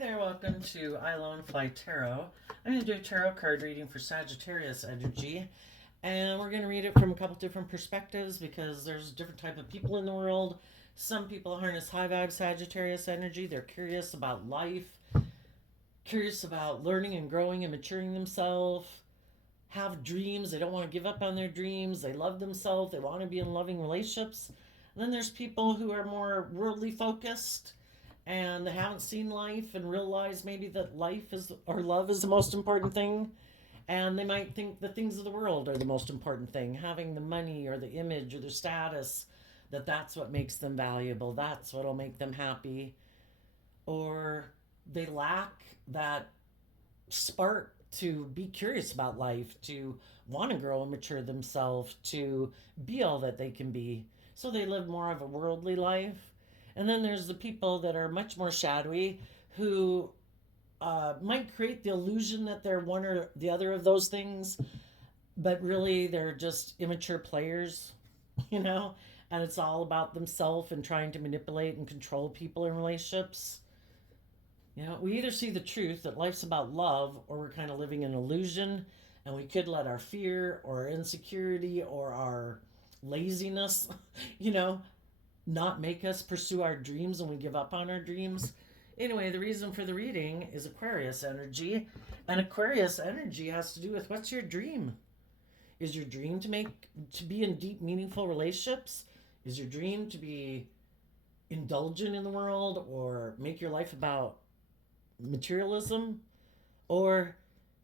there, welcome to I Lone Fly Tarot. I'm going to do a tarot card reading for Sagittarius energy, and we're going to read it from a couple different perspectives because there's different type of people in the world. Some people harness high vibe Sagittarius energy. They're curious about life, curious about learning and growing and maturing themselves, have dreams. They don't want to give up on their dreams. They love themselves. They want to be in loving relationships. And then there's people who are more worldly focused and they haven't seen life and realize maybe that life is or love is the most important thing, and they might think the things of the world are the most important thing, having the money or the image or the status, that's what makes them valuable, that's what'll make them happy, or they lack that spark to be curious about life, to want to grow and mature themselves, to be all that they can be, so they live more of a worldly life. And then there's the people that are much more shadowy who might create the illusion that they're one or the other of those things, but really they're just immature players, you know, and it's all about themselves and trying to manipulate and control people in relationships. You know, we either see the truth that life's about love or we're kind of living in illusion, and we could let our fear or our insecurity or our laziness, you know, not make us pursue our dreams and we give up on our dreams. Anyway, the reason for the reading is Aquarius energy. And Aquarius energy has to do with what's your dream? Is your dream to be in deep, meaningful relationships? Is your dream to be indulgent in the world or make your life about materialism? Or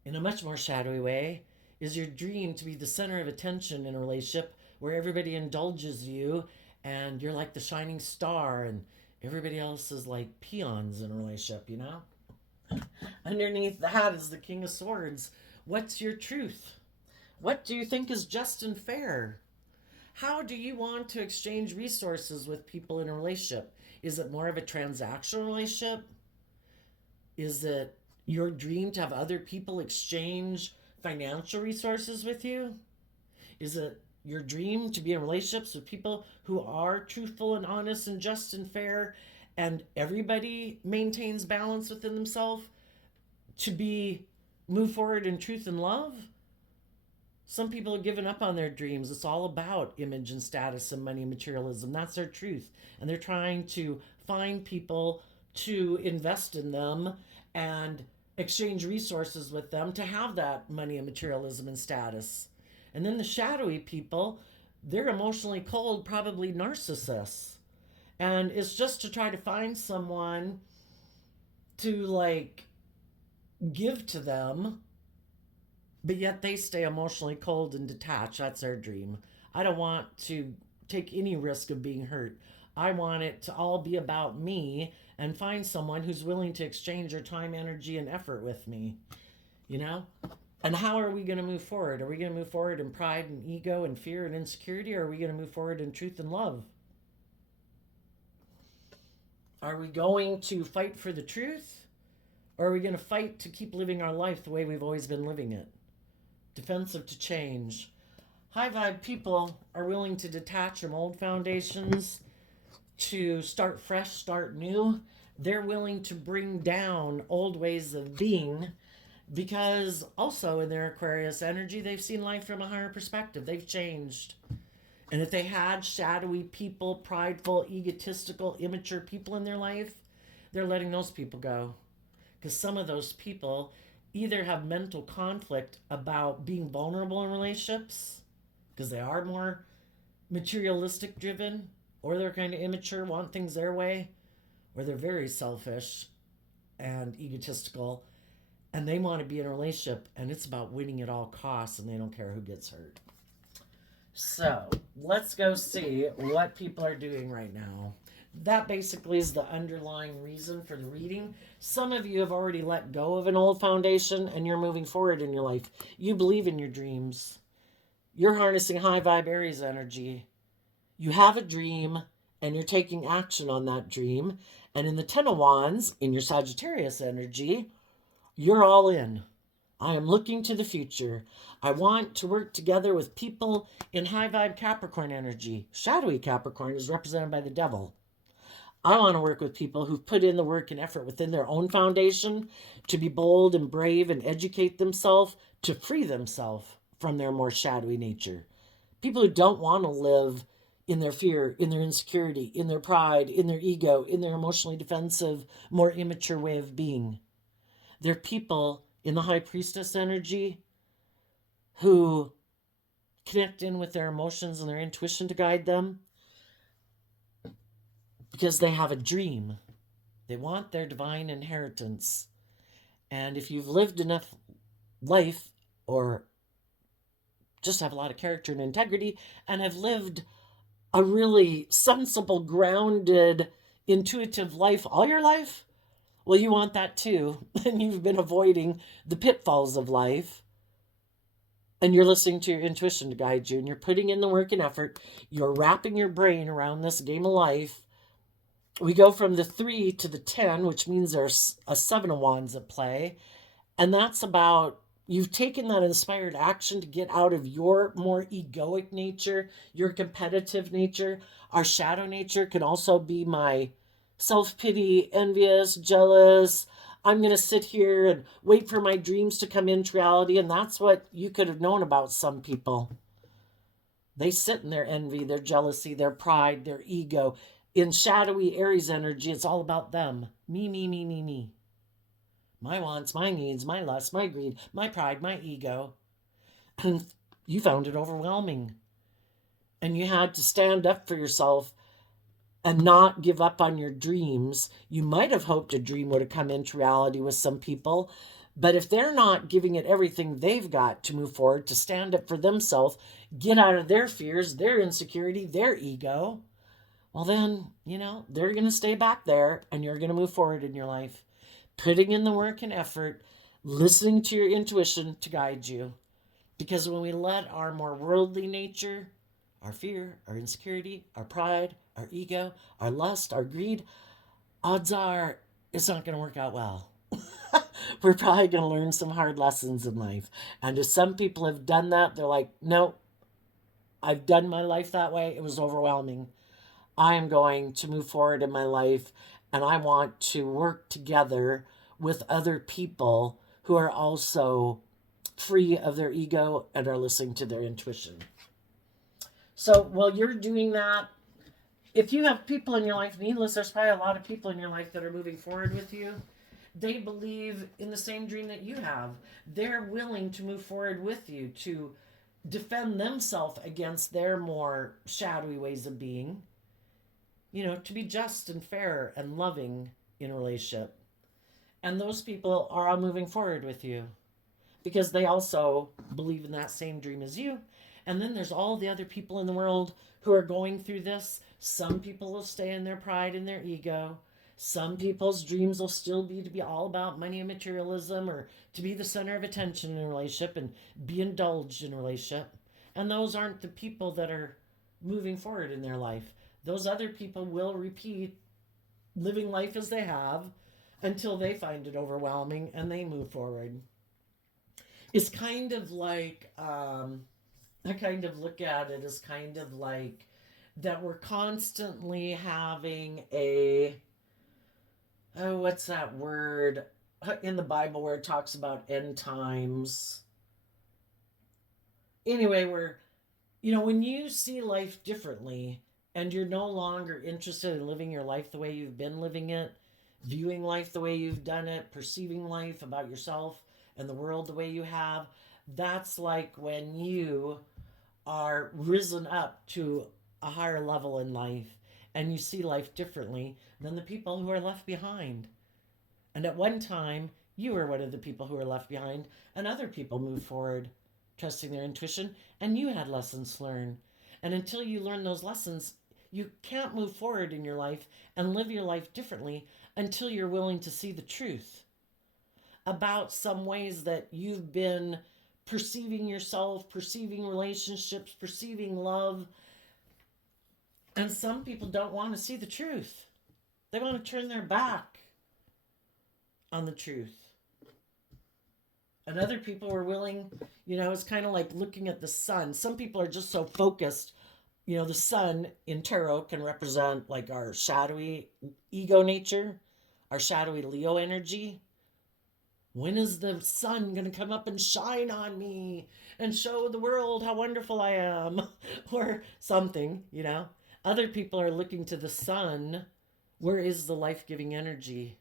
in a much more shadowy way, is your dream to be the center of attention in a relationship where everybody indulges you and you're like the shining star and everybody else is like peons in a relationship, you know? Underneath that is the King of Swords. What's your truth? What do you think is just and fair? How do you want to exchange resources with people in a relationship? Is it more of a transactional relationship? Is it your dream to have other people exchange financial resources with you? Is it your dream to be in relationships with people who are truthful and honest and just and fair, and everybody maintains balance within themselves to be move forward in truth and love? Some people have given up on their dreams. It's all about image and status and money and materialism. That's their truth. And they're trying to find people to invest in them and exchange resources with them to have that money and materialism and status. And then the shadowy people, they're emotionally cold, probably narcissists. And it's just to try to find someone to like give to them, but yet they stay emotionally cold and detached. That's their dream. I don't want to take any risk of being hurt. I want it to all be about me and find someone who's willing to exchange their time, energy, and effort with me, you know? And how are we going to move forward? Are we going to move forward in pride and ego and fear and insecurity? Or are we going to move forward in truth and love? Are we going to fight for the truth? Or are we going to fight to keep living our life the way we've always been living it? Defensive to change. High vibe people are willing to detach from old foundations, to start fresh, start new. They're willing to bring down old ways of being, because also in their Aquarius energy, they've seen life from a higher perspective. They've changed. And if they had shadowy people, prideful, egotistical, immature people in their life, they're letting those people go. Because some of those people either have mental conflict about being vulnerable in relationships, because they are more materialistic driven, or they're kind of immature, want things their way, or they're very selfish and egotistical, and they want to be in a relationship and it's about winning at all costs and they don't care who gets hurt. So let's go see what people are doing right now. That basically is the underlying reason for the reading. Some of you have already let go of an old foundation and you're moving forward in your life. You believe in your dreams. You're harnessing high vibe Aries energy. You have a dream and you're taking action on that dream. And in the Ten of Wands, in your Sagittarius energy, you're all in. I am looking to the future. I want to work together with people in high vibe Capricorn energy. Shadowy Capricorn is represented by the devil. I want to work with people who've put in the work and effort within their own foundation to be bold and brave and educate themselves to free themselves from their more shadowy nature. People who don't want to live in their fear, in their insecurity, in their pride, in their ego, in their emotionally defensive, more immature way of being. They're people in the high priestess energy who connect in with their emotions and their intuition to guide them because they have a dream. They want their divine inheritance. And if you've lived enough life or just have a lot of character and integrity and have lived a really sensible, grounded, intuitive life all your life, well, you want that too. And you've been avoiding the pitfalls of life. And you're listening to your intuition to guide you. And you're putting in the work and effort. You're wrapping your brain around this game of life. We go from the 3 to the 10, which means there's a 7 of wands at play. And that's about you've taken that inspired action to get out of your more egoic nature, your competitive nature. Our shadow nature can also be my self-pity, envious, jealous. I'm going to sit here and wait for my dreams to come into reality. And that's what you could have known about some people. They sit in their envy, their jealousy, their pride, their ego. In shadowy Aries energy, it's all about them. Me, me, me, me, me. My wants, my needs, my lust, my greed, my pride, my ego. And you found it overwhelming. And you had to stand up for yourself and not give up on your dreams. You might have hoped a dream would have come into reality with some people, but if they're not giving it everything they've got to move forward, to stand up for themselves, get out of their fears, their insecurity, their ego, well then, they're going to stay back there and you're going to move forward in your life. Putting in the work and effort, listening to your intuition to guide you. Because when we let our more worldly nature, our fear, our insecurity, our pride, our ego, our lust, our greed, odds are it's not going to work out well. We're probably going to learn some hard lessons in life. And if some people have done that, they're like, no, I've done my life that way. It was overwhelming. I am going to move forward in my life and I want to work together with other people who are also free of their ego and are listening to their intuition. So while you're doing that, if you have people in your life, needless, there's probably a lot of people in your life that are moving forward with you. They believe in the same dream that you have. They're willing to move forward with you to defend themselves against their more shadowy ways of being. To be just and fair and loving in a relationship. And those people are all moving forward with you because they also believe in that same dream as you. And then there's all the other people in the world who are going through this. Some people will stay in their pride and their ego. Some people's dreams will still be to be all about money and materialism, or to be the center of attention in a relationship and be indulged in a relationship. And those aren't the people that are moving forward in their life. Those other people will repeat living life as they have until they find it overwhelming and they move forward. It's kind of like, I kind of look at it as kind of like that we're constantly having what's that word in the Bible where it talks about end times? Anyway, when you see life differently, and you're no longer interested in living your life the way you've been living it, viewing life the way you've done it, perceiving life about yourself and the world the way you have, that's like when you are risen up to a higher level in life and you see life differently than the people who are left behind. And at one time, you were one of the people who were left behind, and other people moved forward, trusting their intuition, and you had lessons learned. And until you learn those lessons, you can't move forward in your life and live your life differently until you're willing to see the truth about some ways that you've been perceiving yourself, perceiving relationships, perceiving love. And some people don't want to see the truth. They want to turn their back on the truth. And other people are willing, it's kind of like looking at the sun. Some people are just so focused The sun in tarot can represent like our shadowy ego nature, our shadowy Leo energy. When is the sun going to come up and shine on me and show the world how wonderful I am? Or something. Other people are looking to the sun. Where is the life giving energy?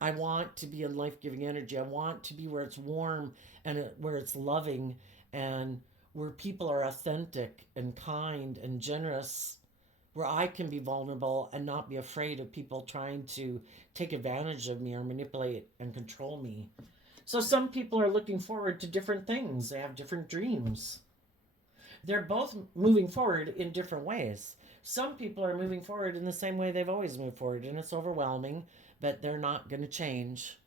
I want to be in life giving energy. I want to be where it's warm and where it's loving and where people are authentic and kind and generous, where I can be vulnerable and not be afraid of people trying to take advantage of me or manipulate and control me. So some people are looking forward to different things, they have different dreams. They're both moving forward in different ways. Some people are moving forward in the same way they've always moved forward, and it's overwhelming, but they're not going to change.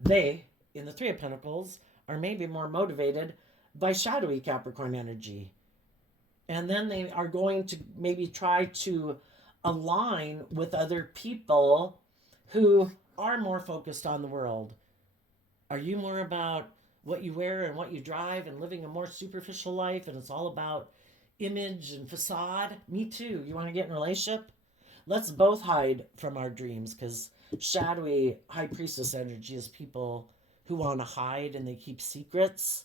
They, in the Three of Pentacles, are maybe more motivated by shadowy Capricorn energy. And then they are going to maybe try to align with other people who are more focused on the world. Are you more about what you wear and what you drive and living a more superficial life and it's all about image and facade? Me too. You want to get in a relationship? Let's both hide from our dreams, because shadowy high priestess energy is people who want to hide and they keep secrets,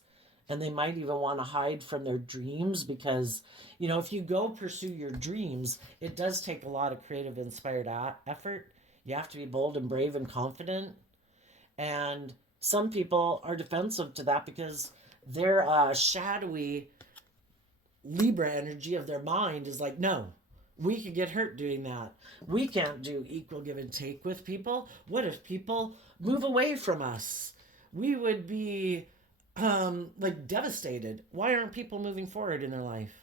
and they might even want to hide from their dreams because, if you go pursue your dreams, it does take a lot of creative, inspired effort. You have to be bold and brave and confident. And some people are defensive to that because their shadowy Libra energy of their mind is like, no, we could get hurt doing that. We can't do equal give and take with people. What if people move away from us? We would be like devastated. Why aren't people moving forward in their life?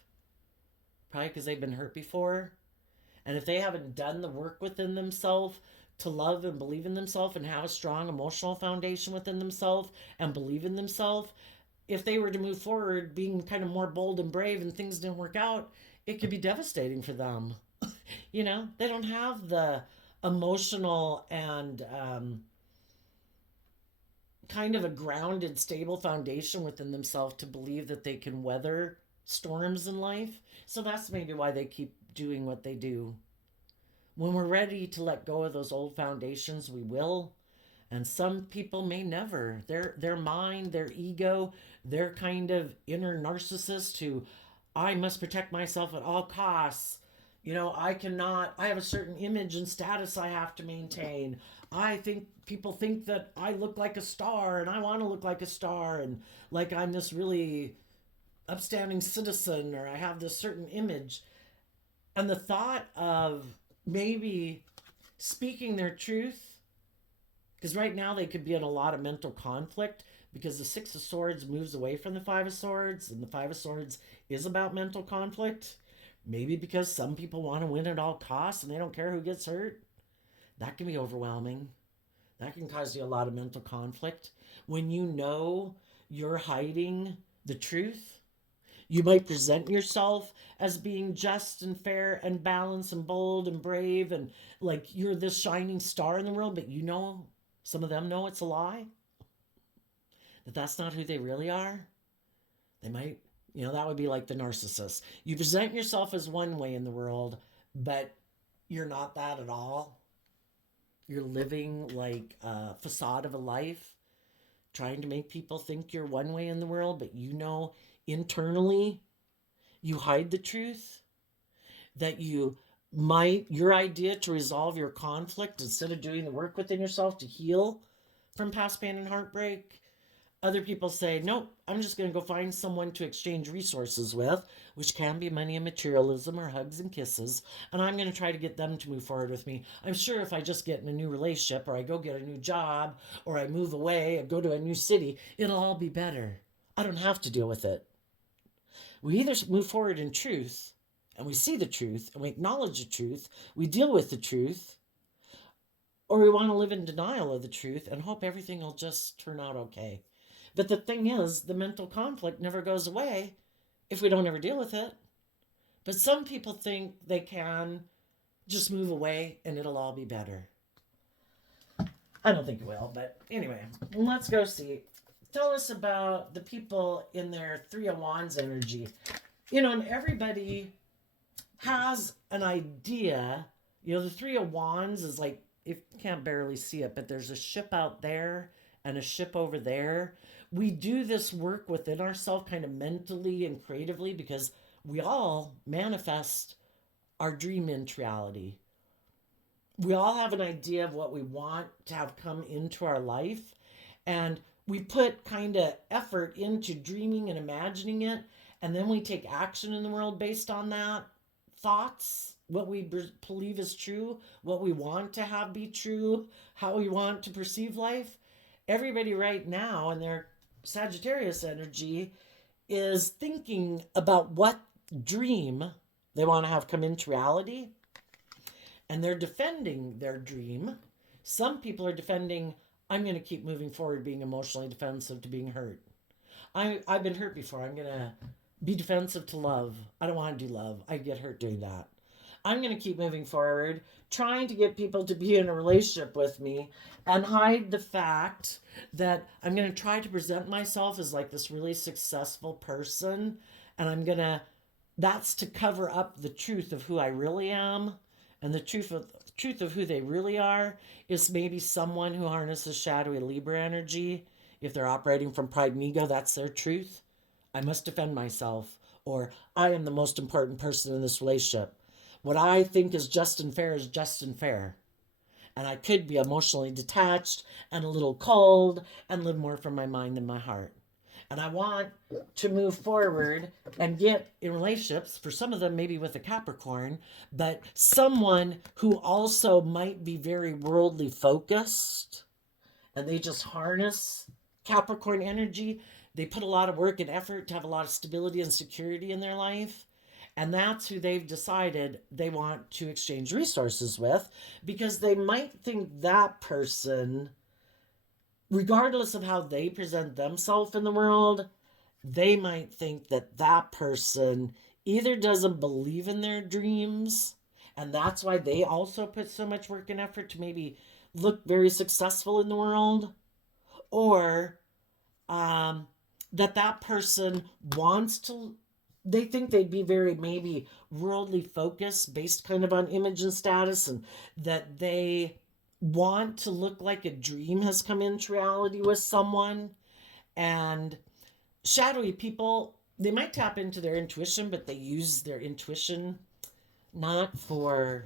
Probably because they've been hurt before. And if they haven't done the work within themselves to love and believe in themselves and have a strong emotional foundation within themselves and believe in themselves, if they were to move forward being kind of more bold and brave and things didn't work out, it could be devastating for them. They don't have the emotional and kind of a grounded, stable foundation within themselves to believe that they can weather storms in life. So that's maybe why they keep doing what they do. When we're ready to let go of those old foundations, we will. And some people may never. Their mind, their ego, their kind of inner narcissist who, I must protect myself at all costs. I have a certain image and status I have to maintain. I think people think that I look like a star and I want to look like a star and like I'm this really upstanding citizen, or I have this certain image. And the thought of maybe speaking their truth, because right now they could be in a lot of mental conflict because the Six of Swords moves away from the Five of Swords, and the Five of Swords is about mental conflict. Maybe because some people want to win at all costs and they don't care who gets hurt. That can be overwhelming. That can cause you a lot of mental conflict. When you know you're hiding the truth, you might present yourself as being just and fair and balanced and bold and brave and like you're this shining star in the world, but some of them know it's a lie. That's not who they really are. They might, that would be like the narcissist. You present yourself as one way in the world, but you're not that at all. You're living like a facade of a life, trying to make people think you're one way in the world, but internally you hide the truth. That your idea to resolve your conflict, instead of doing the work within yourself to heal from past pain and heartbreak, other people say, nope, I'm just going to go find someone to exchange resources with, which can be money and materialism or hugs and kisses, and I'm going to try to get them to move forward with me. I'm sure if I just get in a new relationship, or I go get a new job, or I move away and go to a new city, it'll all be better. I don't have to deal with it. We either move forward in truth, and we see the truth, and we acknowledge the truth, we deal with the truth, or we want to live in denial of the truth and hope everything will just turn out okay. But the thing is, the mental conflict never goes away if we don't ever deal with it. But some people think they can just move away and it'll all be better. I don't think it will, but anyway, let's go see. Tell us about the people in their Three of Wands energy. And everybody has an idea. The Three of Wands is like, if you can't barely see it, but there's a ship out there and a ship over there. We do this work within ourselves kind of mentally and creatively because we all manifest our dream into reality. We all have an idea of what we want to have come into our life, and we put kind of effort into dreaming and imagining it, and then we take action in the world based on that thoughts, what we believe is true, what we want to have be true, how we want to perceive life. Everybody right now in their Sagittarius energy is thinking about what dream they want to have come into reality, and they're defending their dream. Some people are defending, I'm going to keep moving forward being emotionally defensive to being hurt. I've been hurt before. I'm going to be defensive to love. I don't want to do love. I get hurt doing that. I'm going to keep moving forward, trying to get people to be in a relationship with me and hide the fact that I'm going to try to present myself as like this really successful person. And that's to cover up the truth of who I really am. And the truth of who they really are is maybe someone who harnesses shadowy Libra energy. If they're operating from pride and ego, that's their truth. I must defend myself, or I am the most important person in this relationship. What I think is just and fair is just and fair. And I could be emotionally detached and a little cold and live more from my mind than my heart. And I want to move forward and get in relationships, for some of them maybe with a Capricorn, but someone who also might be very worldly focused, and they just harness Capricorn energy. They put a lot of work and effort to have a lot of stability and security in their life. And that's who they've decided they want to exchange resources with, because they might think that person, regardless of how they present themselves in the world, they might think that that person either doesn't believe in their dreams, and that's why they also put so much work and effort to maybe look very successful in the world, or that person wants to, they think they'd be very maybe worldly focused based kind of on image and status, and that they want to look like a dream has come into reality with someone. And shadowy people, they might tap into their intuition, but they use their intuition not for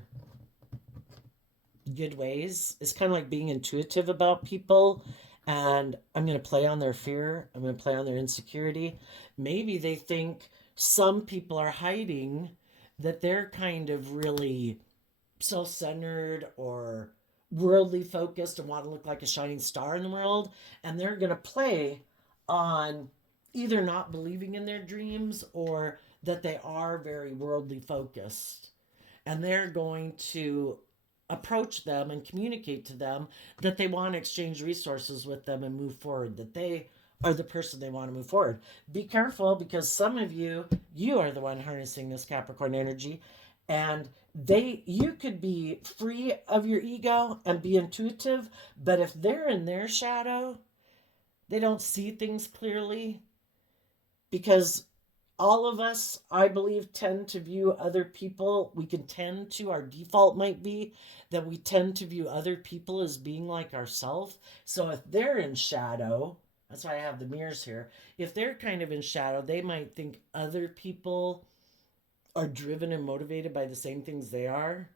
good ways. It's kind of like being intuitive about people. And I'm going to play on their fear. I'm going to play on their insecurity. Maybe they think some people are hiding that they're kind of really self centered or worldly focused and want to look like a shining star in the world. And they're going to play on either not believing in their dreams or that they are very worldly focused. And they're going to approach them and communicate to them that they want to exchange resources with them and move forward, that they are the person they want to move forward. Be careful, because some of you are the one harnessing this Capricorn energy, and you could be free of your ego and be intuitive, but if they're in their shadow, they don't see things clearly, because all of us, I believe, tend to view other people. Our default might be that we tend to view other people as being like ourselves. So if they're in shadow, that's why I have the mirrors here. If they're kind of in shadow, they might think other people are driven and motivated by the same things they are.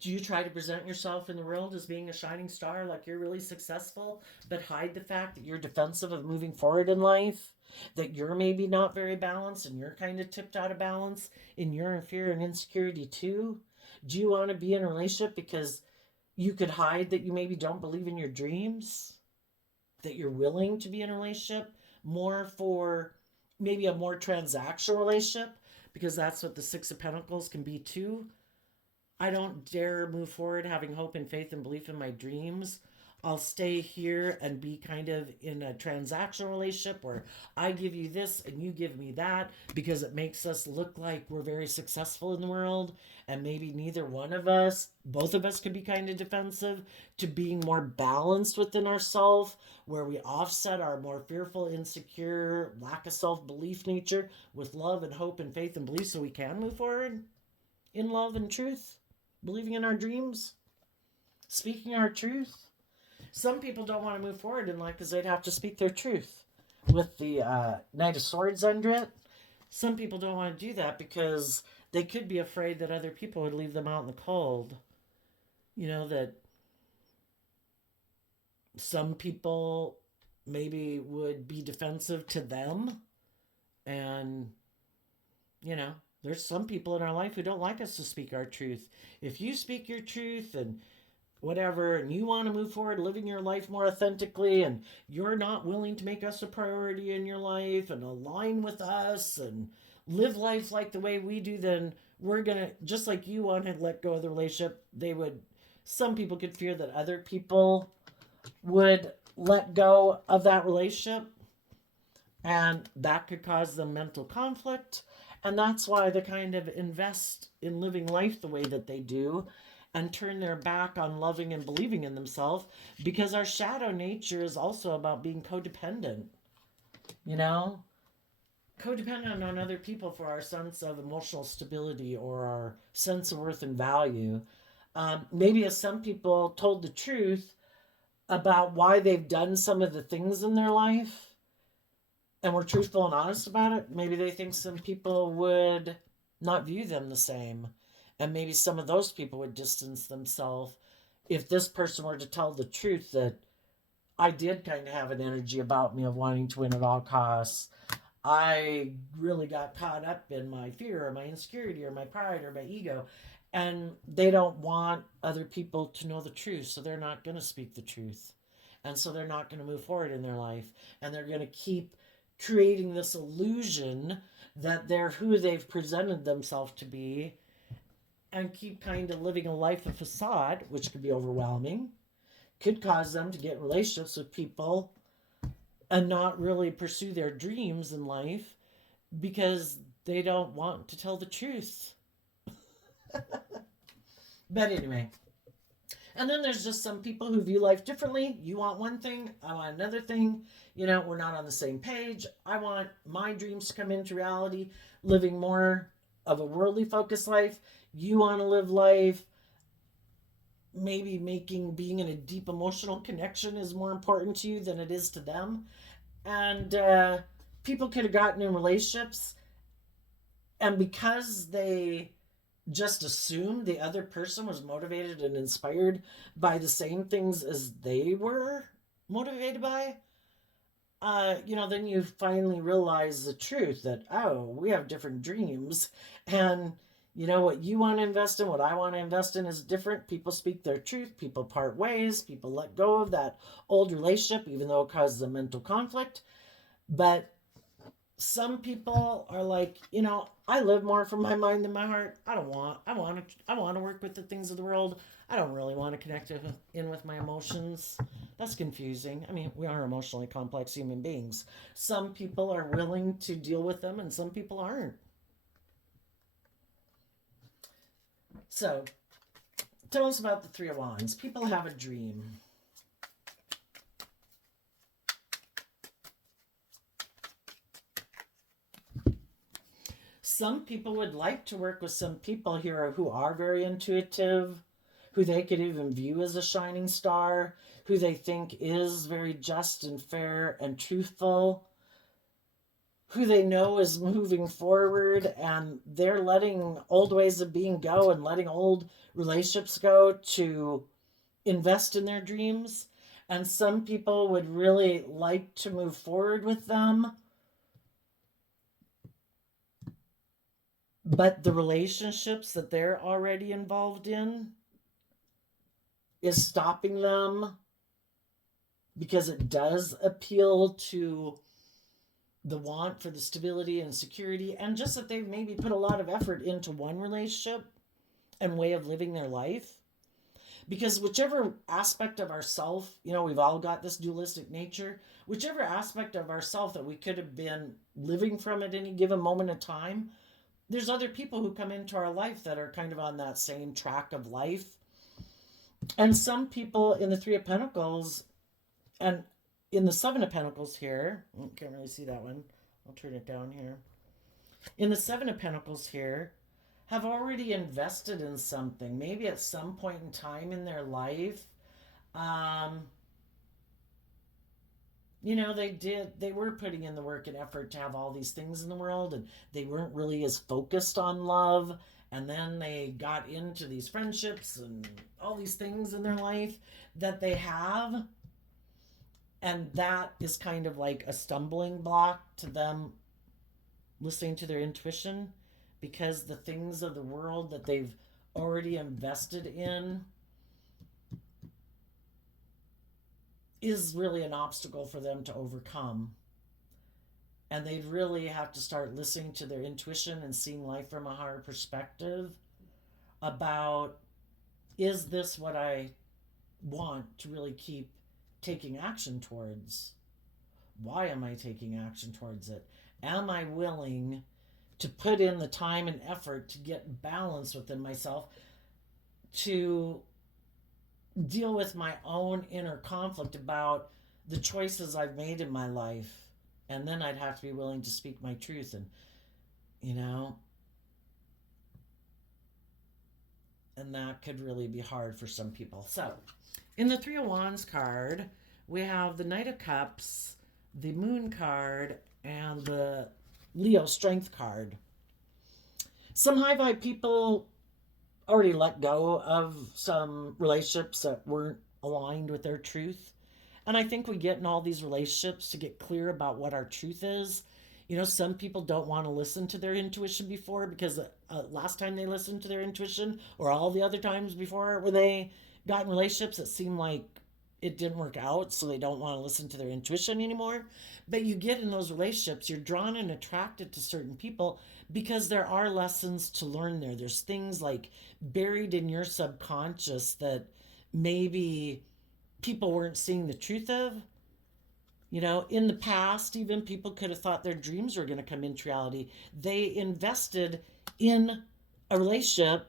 Do you try to present yourself in the world as being a shining star, like you're really successful, but hide the fact that you're defensive of moving forward in life? That you're maybe not very balanced and you're kind of tipped out of balance in your fear and insecurity too? Do you want to be in a relationship because you could hide that you maybe don't believe in your dreams? That you're willing to be in a relationship more for maybe a more transactional relationship, because that's what the Six of Pentacles can be too. I don't dare move forward having hope and faith and belief in my dreams I'll stay here and be kind of in a transactional relationship where I give you this and you give me that because it makes us look like we're very successful in the world. And maybe neither one of us, both of us could be kind of defensive, to being more balanced within ourselves, where we offset our more fearful, insecure, lack of self belief nature with love and hope and faith and belief so we can move forward in love and truth, believing in our dreams, speaking our truth. Some people don't want to move forward in life because they'd have to speak their truth with the Knight of Swords under it. Some people don't want to do that because they could be afraid that other people would leave them out in the cold. You know, that some people maybe would be defensive to them. And, you know, there's some people in our life who don't like us to speak our truth. If you speak your truth and whatever, and you want to move forward living your life more authentically, and you're not willing to make us a priority in your life and align with us and live life like the way we do, then we're gonna, just like you want to let go of the relationship, they would, some people could fear that other people would let go of that relationship, and that could cause them mental conflict. And that's why they kind of invest in living life the way that they do and turn their back on loving and believing in themselves, because our shadow nature is also about being codependent, you know? Codependent on other people for our sense of emotional stability or our sense of worth and value. Maybe if some people told the truth about why they've done some of the things in their life and were truthful and honest about it, maybe they think some people would not view them the same. And maybe some of those people would distance themselves if this person were to tell the truth that I did kind of have an energy about me of wanting to win at all costs. I really got caught up in my fear or my insecurity or my pride or my ego. And they don't want other people to know the truth, so they're not going to speak the truth. And so they're not going to move forward in their life. And they're going to keep creating this illusion that they're who they've presented themselves to be, and keep kind of living a life of facade, which could be overwhelming, could cause them to get relationships with people and not really pursue their dreams in life because they don't want to tell the truth. But anyway, and then there's just some people who view life differently. You want one thing, I want another thing. You know, we're not on the same page. I want my dreams to come into reality, living more of a worldly focused life. You want to live life, maybe being in a deep emotional connection is more important to you than it is to them. And people could have gotten in relationships, and because they just assumed the other person was motivated and inspired by the same things as they were motivated by, then you finally realize the truth that, oh, we have different dreams. And, what you want to invest in, what I want to invest in is different. People speak their truth. People part ways. People let go of that old relationship, even though it causes them mental conflict. But some people are like, I live more from my mind than my heart. I want to work with the things of the world. I don't really want to connect in with my emotions. That's confusing. I mean, we are emotionally complex human beings. Some people are willing to deal with them and some people aren't. So, tell us about the Three of Wands. People have a dream. Some people would like to work with some people here who are very intuitive, who they could even view as a shining star, who they think is very just and fair and truthful, who they know is moving forward, and they're letting old ways of being go and letting old relationships go to invest in their dreams. And some people would really like to move forward with them, but the relationships that they're already involved in is stopping them, because it does appeal to the want for the stability and security, and just that they've maybe put a lot of effort into one relationship and way of living their life. Because whichever aspect of ourself, we've all got this dualistic nature, whichever aspect of ourself that we could have been living from at any given moment of time, there's other people who come into our life that are kind of on that same track of life. And some people in the Three of Pentacles and in the Seven of Pentacles here, can't really see that one. I'll turn it down here. In the Seven of Pentacles here, have already invested in something, maybe at some point in time in their life. They were putting in the work and effort to have all these things in the world, and they weren't really as focused on love. And then they got into these friendships and all these things in their life that they have. And that is kind of like a stumbling block to them listening to their intuition, because the things of the world that they've already invested in is really an obstacle for them to overcome. And they'd really have to start listening to their intuition and seeing life from a higher perspective about, is this what I want to really keep taking action towards? Why am I taking action towards it? Am I willing to put in the time and effort to get balance within myself, to deal with my own inner conflict about the choices I've made in my life? And then I'd have to be willing to speak my truth. And that could really be hard for some people. So in the Three of Wands card, we have the Knight of Cups, the Moon card, and the Leo Strength card. Some high vibe people already let go of some relationships that weren't aligned with their truth. And I think we get in all these relationships to get clear about what our truth is. Some people don't want to listen to their intuition before, because last time they listened to their intuition, or all the other times before when they got in relationships, it seemed like it didn't work out, so they don't want to listen to their intuition anymore. But you get in those relationships, you're drawn and attracted to certain people because there are lessons to learn there. There's things like buried in your subconscious that maybe people weren't seeing the truth of. In the past, even people could have thought their dreams were going to come into reality. They invested in a relationship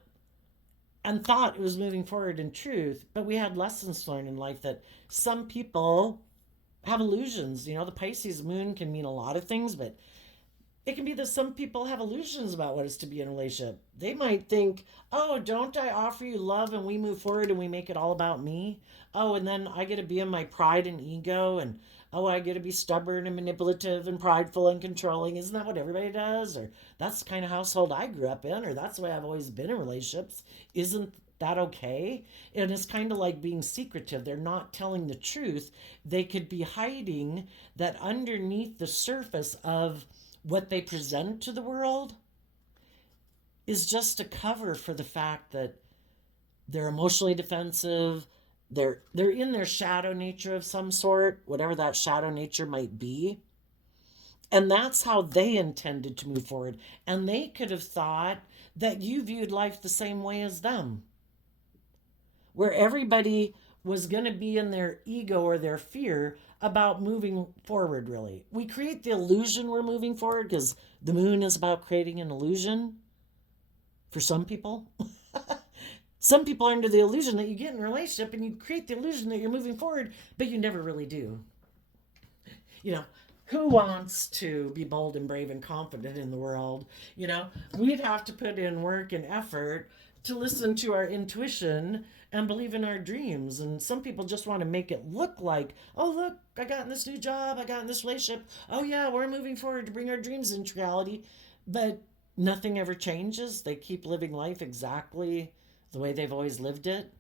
and thought it was moving forward in truth, but we had lessons to learn in life that some people have illusions. The Pisces moon can mean a lot of things, but it can be that some people have illusions about what it's to be in a relationship. They might think, oh, don't I offer you love and we move forward and we make it all about me? Oh, and then I get to be in my pride and ego, and oh, I get to be stubborn and manipulative and prideful and controlling. Isn't that what everybody does? Or that's the kind of household I grew up in, or that's the way I've always been in relationships. Isn't that okay? And it's kind of like being secretive. They're not telling the truth. They could be hiding that underneath the surface of what they present to the world is just a cover for the fact that they're emotionally defensive. They're in their shadow nature of some sort, whatever that shadow nature might be. And that's how they intended to move forward. And they could have thought that you viewed life the same way as them, where everybody was going to be in their ego or their fear about moving forward, really. We create the illusion we're moving forward because the moon is about creating an illusion for some people. Some people are under the illusion that you get in a relationship and you create the illusion that you're moving forward, but you never really do. Who wants to be bold and brave and confident in the world? We'd have to put in work and effort to listen to our intuition and believe in our dreams. And some people just want to make it look like, oh, look, I got in this new job, I got in this relationship. Oh, yeah, we're moving forward to bring our dreams into reality. But nothing ever changes. They keep living life exactly the way they've always lived it.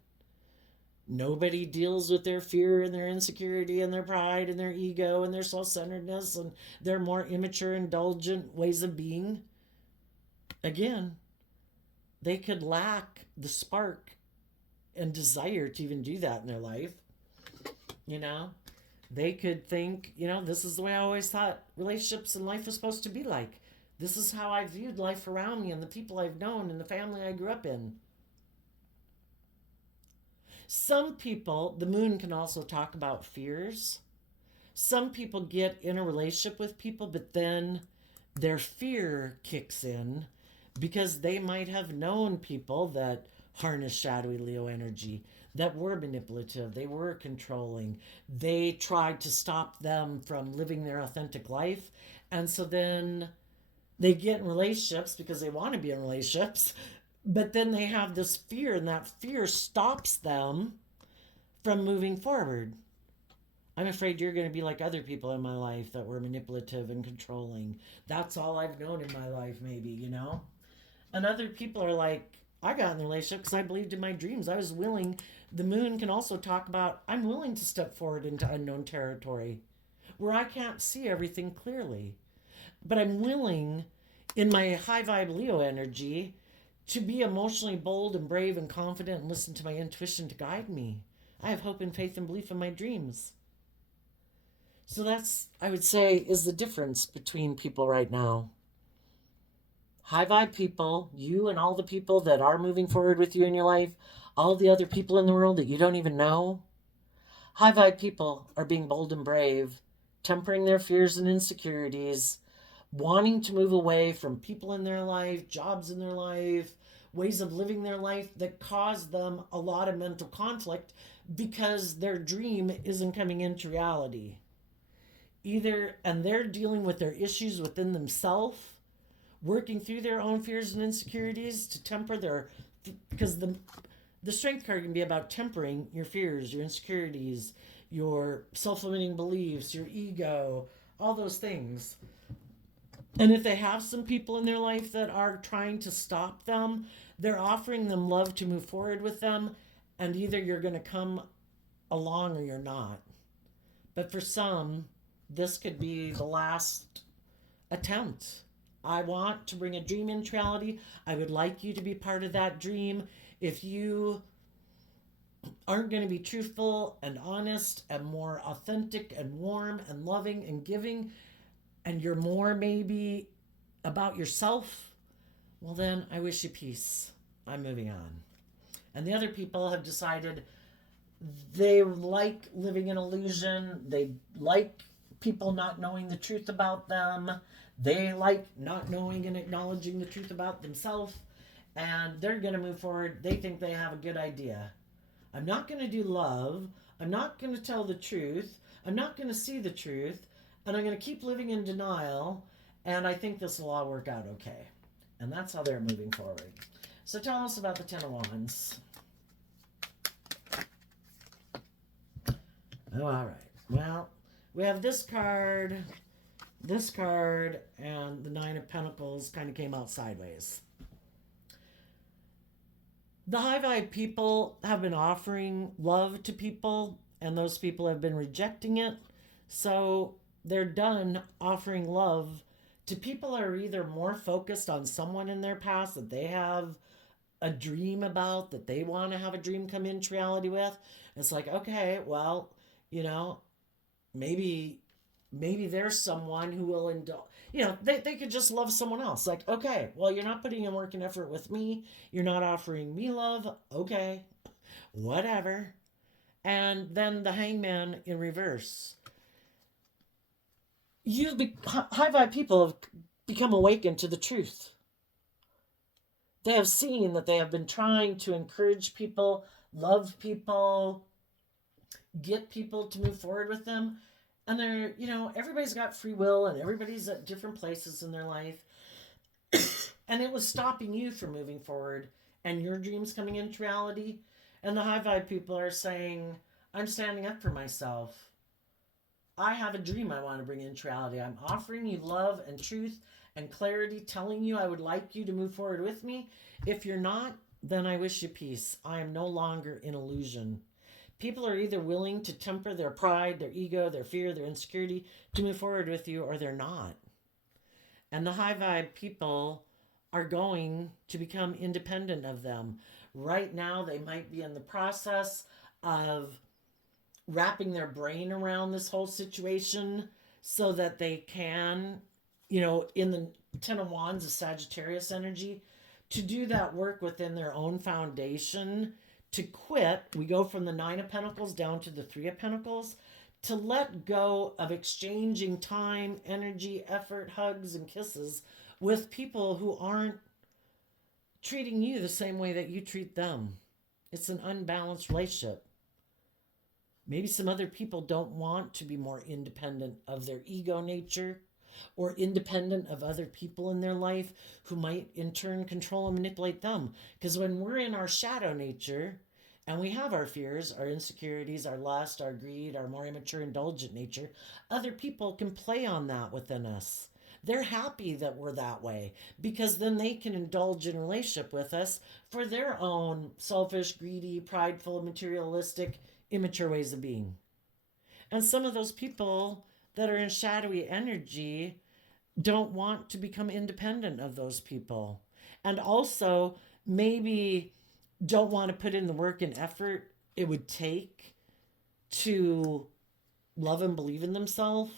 Nobody deals with their fear and their insecurity and their pride and their ego and their self-centeredness and their more immature, indulgent ways of being. Again, they could lack the spark and desire to even do that in their life. They could think, this is the way I always thought relationships and life was supposed to be like. This is how I viewed life around me and the people I've known and the family I grew up in. Some people, the moon can also talk about fears. Some people get in a relationship with people, but then their fear kicks in because they might have known people that harness shadowy Leo energy, that were manipulative, they were controlling, they tried to stop them from living their authentic life. And so then they get in relationships because they want to be in relationships, but then they have this fear, and that fear stops them from moving forward. I'm afraid you're going to be like other people in my life that were manipulative and controlling. That's all I've known in my life, maybe. And other people are like, I got in a relationship because I believed in my dreams. I was willing. The moon can also talk about, I'm willing to step forward into unknown territory where I can't see everything clearly. But I'm willing, in my high vibe Leo energy, to be emotionally bold and brave and confident and listen to my intuition to guide me. I have hope and faith and belief in my dreams. So that's, I would say, is the difference between people right now. High vibe people, you and all the people that are moving forward with you in your life, all the other people in the world that you don't even know. High vibe people are being bold and brave, tempering their fears and insecurities, wanting to move away from people in their life, jobs in their life, ways of living their life that cause them a lot of mental conflict because their dream isn't coming into reality. Either, and they're dealing with their issues within themselves, working through their own fears and insecurities to temper their, because the strength card can be about tempering your fears, your insecurities, your self-limiting beliefs, your ego, all those things. And if they have some people in their life that are trying to stop them, they're offering them love to move forward with them, and either you're going to come along or you're not. But for some, this could be the last attempt. I want to bring a dream into reality. I would like you to be part of that dream. If you aren't going to be truthful and honest and more authentic and warm and loving and giving, and you're more maybe about yourself, well, then I wish you peace. I'm moving on. And the other people have decided they like living in illusion. They like people not knowing the truth about them. They like not knowing and acknowledging the truth about themselves. And they're going to move forward. They think they have a good idea. I'm not going to do love. I'm not going to tell the truth. I'm not going to see the truth. And I'm going to keep living in denial. And I think this will all work out okay. And that's how they're moving forward. So tell us about the Ten of Wands. Oh, all right. Well, we have this card, and the Nine of Pentacles kind of came out sideways. The high vibe people have been offering love to people, and those people have been rejecting it. So they're done offering love to people that are either more focused on someone in their past that they have a dream about, that they want to have a dream come into reality with. It's like, okay, well, maybe there's someone who will indulge. They could just love someone else. Like, okay, well, you're not putting in work and effort with me. You're not offering me love. Okay, whatever. And then the Hangman in reverse. High vibe people have become awakened to the truth. They have seen that they have been trying to encourage people, love people, get people to move forward with them. And they're, everybody's got free will and everybody's at different places in their life. And it was stopping you from moving forward and your dreams coming into reality. And the high vibe people are saying, I'm standing up for myself. I have a dream I want to bring into reality. I'm offering you love and truth and clarity, telling you I would like you to move forward with me. If you're not, then I wish you peace. I am no longer in illusion. People are either willing to temper their pride, their ego, their fear, their insecurity to move forward with you, or they're not. And the high vibe people are going to become independent of them. Right now, they might be in the process of wrapping their brain around this whole situation so that they can, in the Ten of Wands of Sagittarius energy, to do that work within their own foundation to quit. We go from the Nine of Pentacles down to the Three of Pentacles, to let go of exchanging time, energy, effort, hugs, and kisses with people who aren't treating you the same way that you treat them. It's an unbalanced relationship. Maybe some other people don't want to be more independent of their ego nature, or independent of other people in their life who might in turn control and manipulate them. Because when we're in our shadow nature and we have our fears, our insecurities, our lust, our greed, our more immature, indulgent nature, other people can play on that within us. They're happy that we're that way because then they can indulge in a relationship with us for their own selfish, greedy, prideful, materialistic, immature ways of being. And some of those people that are in shadowy energy don't want to become independent of those people. And also, maybe don't want to put in the work and effort it would take to love and believe in themselves.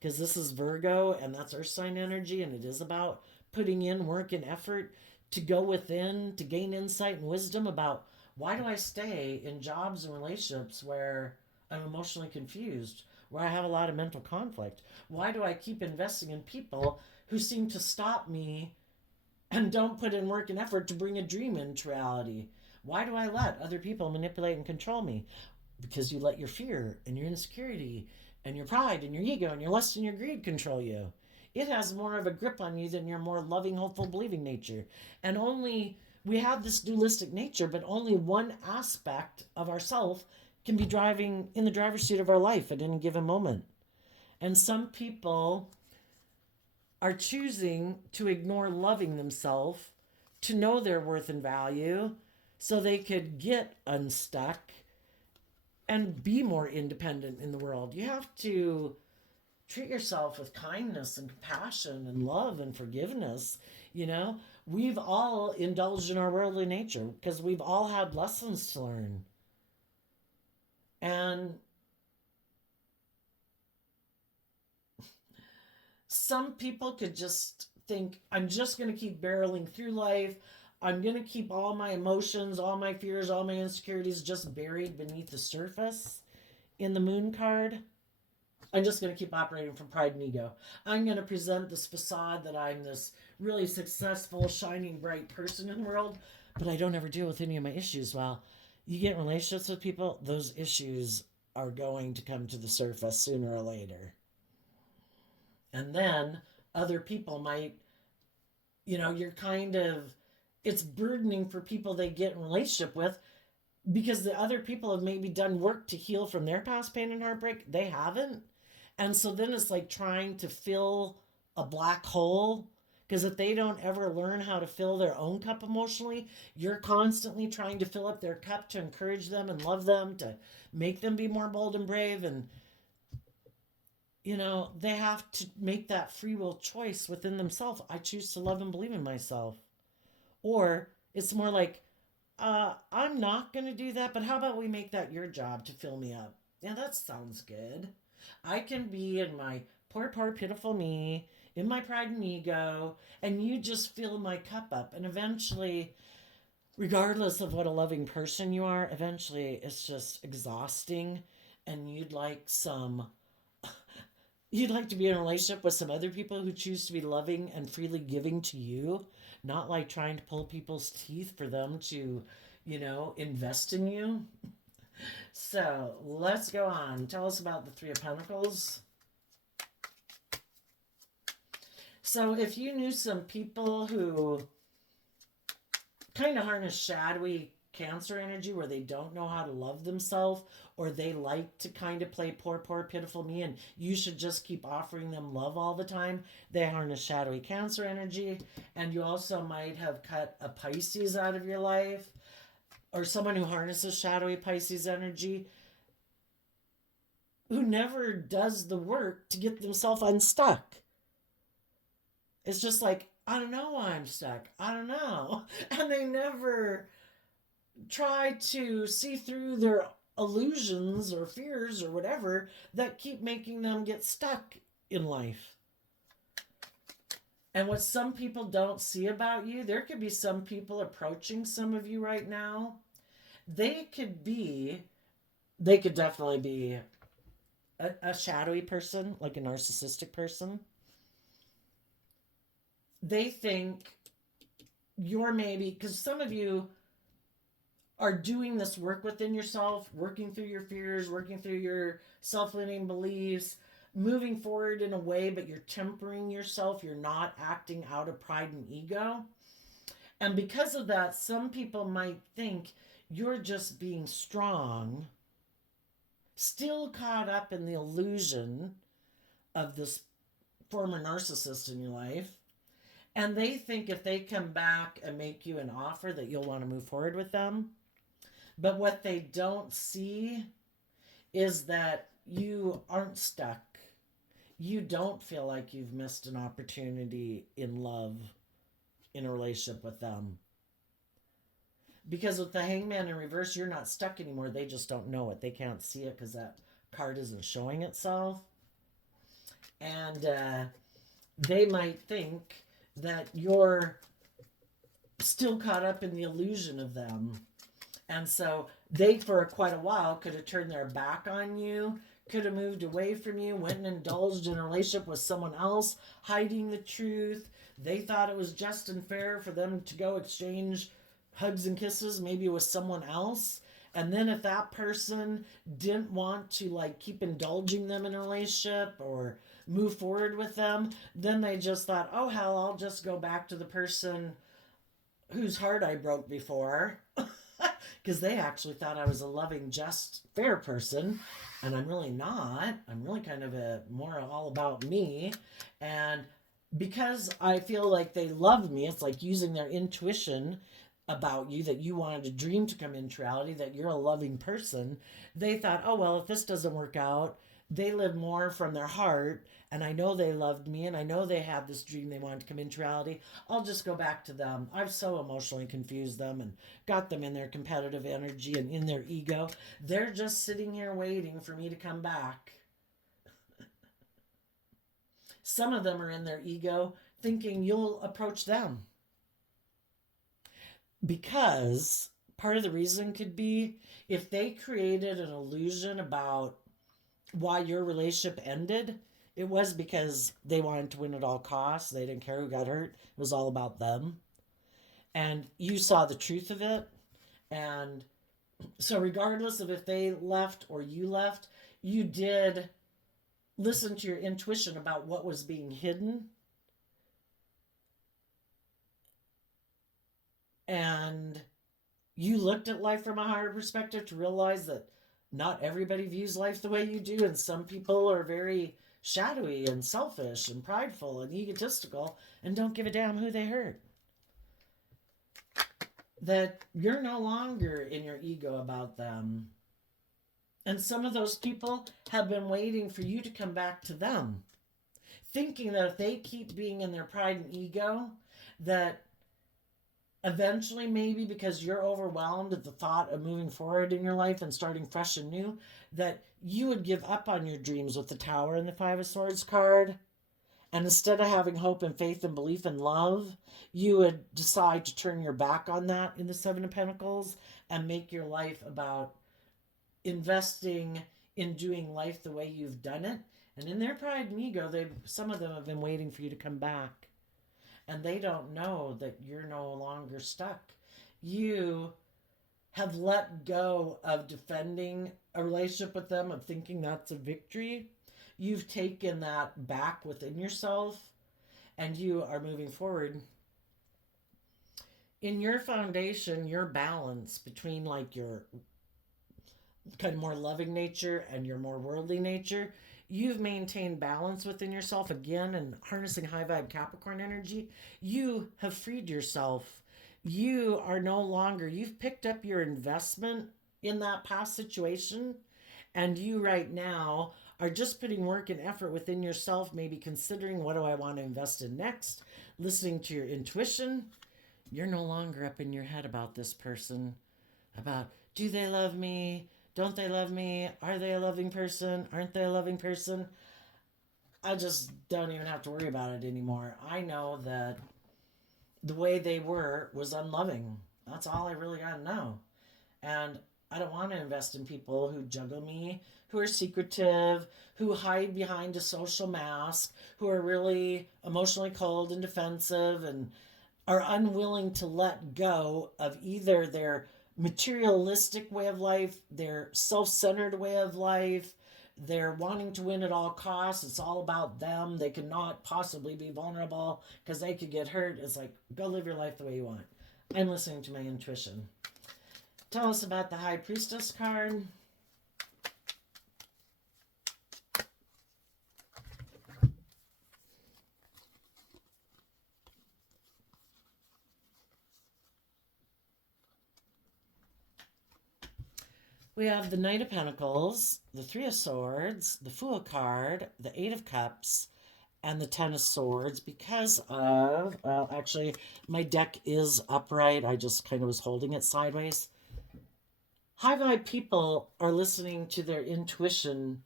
Because this is Virgo and that's Earth sign energy, and it is about putting in work and effort to go within, to gain insight and wisdom about why do I stay in jobs and relationships where I'm emotionally confused, where I have a lot of mental conflict? Why do I keep investing in people who seem to stop me and don't put in work and effort to bring a dream into reality? Why do I let other people manipulate and control me? Because you let your fear and your insecurity and your pride and your ego and your lust and your greed control you. It has more of a grip on you than your more loving, hopeful, believing nature. And only we have this dualistic nature, but only one aspect of ourself can be driving in the driver's seat of our life at any given moment. And some people are choosing to ignore loving themselves, to know their worth and value, so they could get unstuck and be more independent in the world. You have to treat yourself with kindness and compassion and love and forgiveness. You know, we've all indulged in our worldly nature because we've all had lessons to learn. And some people could just think, I'm just going to keep barreling through life. I'm going to keep all my emotions, all my fears, all my insecurities just buried beneath the surface in the moon card. I'm just going to keep operating from pride and ego. I'm going to present this facade that I'm this really successful, shining, bright person in the world, but I don't ever deal with any of my issues. Well, you get in relationships with people, those issues are going to come to the surface sooner or later. And then other people might, you're kind of, it's burdening for people they get in relationship with because the other people have maybe done work to heal from their past pain and heartbreak. They haven't. And so then it's like trying to fill a black hole, because if they don't ever learn how to fill their own cup emotionally, you're constantly trying to fill up their cup to encourage them and love them, to make them be more bold and brave. And they have to make that free will choice within themselves. I choose to love and believe in myself. Or it's more like, I'm not going to do that, but how about we make that your job to fill me up? Yeah, that sounds good. I can be in my poor, poor, pitiful me, in my pride and ego, and you just fill my cup up. And eventually, regardless of what a loving person you are, eventually it's just exhausting, and you'd like to be in a relationship with some other people who choose to be loving and freely giving to you, not like trying to pull people's teeth for them to, invest in you. So let's go on. Tell us about the Three of Pentacles. So if you knew some people who kind of harness shadowy Cancer energy, where they don't know how to love themselves, or they like to kind of play poor, poor, pitiful me, and you should just keep offering them love all the time, they harness shadowy Cancer energy. And you also might have cut a Pisces out of your life, or someone who harnesses shadowy Pisces energy, who never does the work to get themselves unstuck. It's just like, I don't know why I'm stuck. I don't know. And they never try to see through their illusions or fears or whatever that keep making them get stuck in life. And what some people don't see about you, there could be some people approaching some of you right now, They could be, they could definitely be a shadowy person, like a narcissistic person. They think you're maybe, because some of you are doing this work within yourself, working through your fears, working through your self limiting beliefs, moving forward in a way, but you're tempering yourself. You're not acting out of pride and ego. And because of that, some people might think you're just being strong, still caught up in the illusion of this former narcissist in your life. And they think if they come back and make you an offer that you'll want to move forward with them. But what they don't see is that you aren't stuck. You don't feel like you've missed an opportunity in love, in a relationship with them. Because with the hangman in reverse, you're not stuck anymore. They just don't know it. They can't see it because that card isn't showing itself. And they might think that you're still caught up in the illusion of them. And so they, for quite a while, could have turned their back on you, could have moved away from you, went and indulged in a relationship with someone else, hiding the truth. They thought it was just and fair for them to go exchange hugs and kisses, maybe with someone else. And then if that person didn't want to like keep indulging them in a relationship or move forward with them, then they just thought, oh hell, I'll just go back to the person whose heart I broke before. Because they actually thought I was a loving, just, fair person, and I'm really not. I'm really kind of a more all about me. And because I feel like they love me, it's like using their intuition about you, that you wanted a dream to come into reality, that you're a loving person. They thought, oh well, if this doesn't work out, they live more from their heart, and I know they loved me, and I know they had this dream they wanted to come into reality. I'll just go back to them. I've so emotionally confused them and got them in their competitive energy and in their ego. They're just sitting here waiting for me to come back. Some of them are in their ego thinking you'll approach them. Because part of the reason could be if they created an illusion about why your relationship ended, it was because they wanted to win at all costs. They didn't care who got hurt. It was all about them. And you saw the truth of it. And so, regardless of if they left or you left, you did listen to your intuition about what was being hidden. And you looked at life from a higher perspective to realize that not everybody views life the way you do, and some people are very shadowy and selfish and prideful and egotistical and don't give a damn who they hurt. That you're no longer in your ego about them. And some of those people have been waiting for you to come back to them, thinking that if they keep being in their pride and ego, that eventually, maybe because you're overwhelmed at the thought of moving forward in your life and starting fresh and new, that you would give up on your dreams with the Tower and the Five of Swords card. And instead of having hope and faith and belief and love, you would decide to turn your back on that in the Seven of Pentacles and make your life about investing in doing life the way you've done it. And in their pride and ego, some of them have been waiting for you to come back. And they don't know that you're no longer stuck. You have let go of defending a relationship with them, of thinking that's a victory. You've taken that back within yourself, and you are moving forward. In your foundation, your balance between like your kind of more loving nature and your more worldly nature, you've maintained balance within yourself again, and harnessing high vibe Capricorn energy, you have freed yourself. You are no longer, you've picked up your investment in that past situation, and you right now are just putting work and effort within yourself, maybe considering, what do I want to invest in next, listening to your intuition. You're no longer up in your head about this person, about, do they love me? Don't they love me? Are they a loving person? Aren't they a loving person? I just don't even have to worry about it anymore. I know that the way they were was unloving. That's all I really got to know. And I don't want to invest in people who juggle me, who are secretive, who hide behind a social mask, who are really emotionally cold and defensive and are unwilling to let go of either their materialistic way of life, their self centered way of life, their wanting to win at all costs. It's all about them. They cannot possibly be vulnerable because they could get hurt. It's like, go live your life the way you want. I'm listening to my intuition. Tell us about the High Priestess card. We have the Knight of Pentacles, the Three of Swords, the Fool card, the Eight of Cups, and the Ten of Swords because of, well, actually, my deck is upright. I just kind of was holding it sideways. High vibe people are listening to their intuition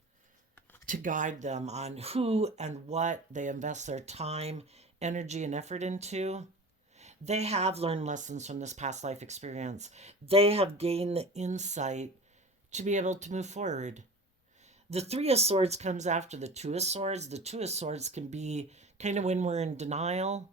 to guide them on who and what they invest their time, energy, and effort into. They have learned lessons from this past life experience. They have gained the insight to be able to move forward. The Three of Swords comes after the Two of Swords. The Two of Swords can be kind of when we're in denial,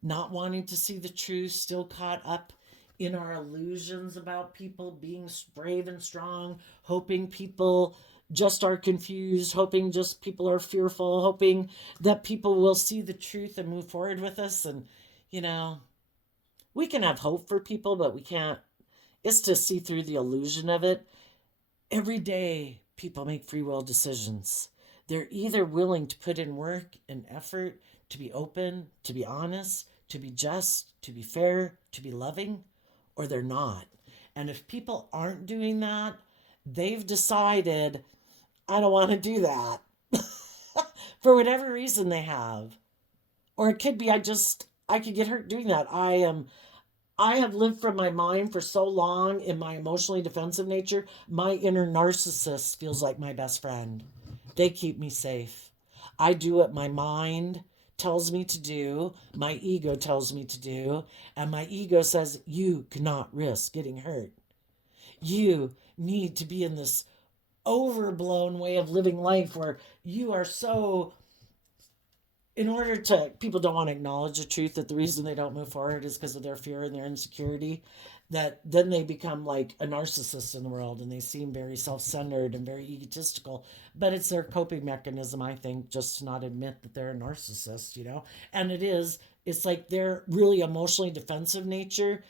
not wanting to see the truth, still caught up in our illusions about people being brave and strong, hoping people just are confused, hoping just people are fearful, hoping that people will see the truth and move forward with us. And, we can have hope for people, but we can't. It's to see through the illusion of it. Every day, people make free will decisions. They're either willing to put in work and effort to be open, to be honest, to be just, to be fair, to be loving, or they're not. And if people aren't doing that, they've decided, I don't want to do that. For whatever reason they have. Or it could be I could get hurt doing that. I have lived from my mind for so long in my emotionally defensive nature. My inner narcissist feels like my best friend. They keep me safe. I do what my mind tells me to do, my ego tells me to do, and my ego says, you cannot risk getting hurt. You need to be in this overblown way of living life where you are so, in order to, people don't want to acknowledge the truth that the reason they don't move forward is because of their fear and their insecurity, that then they become like a narcissist in the world and they seem very self-centered and very egotistical, but it's their coping mechanism, I think, just to not admit that they're a narcissist, and it's like their really emotionally defensive nature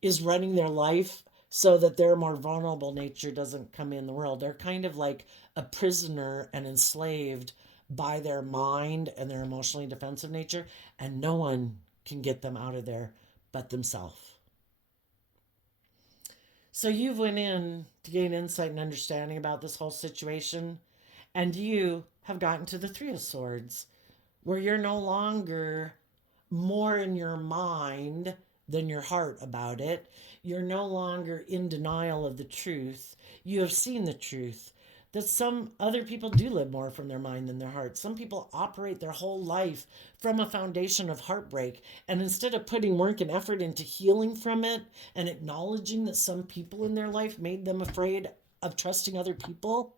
is running their life so that their more vulnerable nature doesn't come in the world. They're kind of like a prisoner and enslaved by their mind and their emotionally defensive nature, and no one can get them out of there but themselves. So you've went in to gain insight and understanding about this whole situation, and you have gotten to the Three of Swords, where you're no longer more in your mind than your heart about it. You're no longer in denial of the truth. You have seen the truth that some other people do live more from their mind than their heart. Some people operate their whole life from a foundation of heartbreak. And instead of putting work and effort into healing from it and acknowledging that some people in their life made them afraid of trusting other people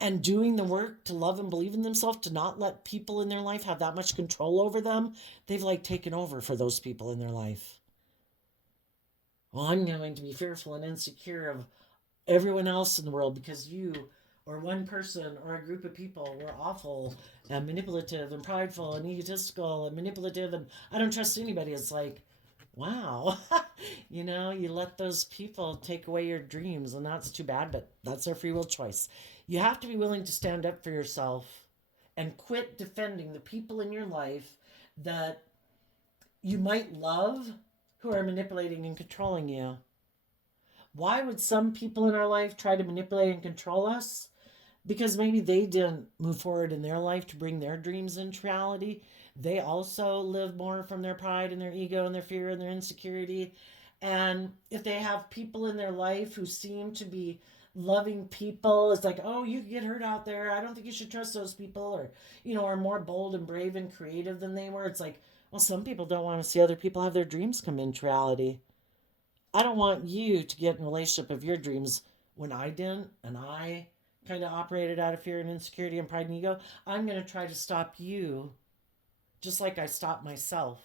and doing the work to love and believe in themselves, to not let people in their life have that much control over them, they've like taken over for those people in their life. Well, I'm going to be fearful and insecure of everyone else in the world because you or one person or a group of people were awful and manipulative and prideful and egotistical and manipulative and I don't trust anybody. It's like, wow, you let those people take away your dreams, and that's too bad, but that's their free will choice. You have to be willing to stand up for yourself and quit defending the people in your life that you might love who are manipulating and controlling you. Why would some people in our life try to manipulate and control us? Because maybe they didn't move forward in their life to bring their dreams into reality. They also live more from their pride and their ego and their fear and their insecurity. And if they have people in their life who seem to be loving people, it's like, oh, you get hurt out there. I don't think you should trust those people, or, are more bold and brave and creative than they were. It's like, well, some people don't want to see other people have their dreams come into reality. I don't want you to get in a relationship of your dreams when I didn't, and I kind of operated out of fear and insecurity and pride and ego. I'm going to try to stop you just like I stopped myself.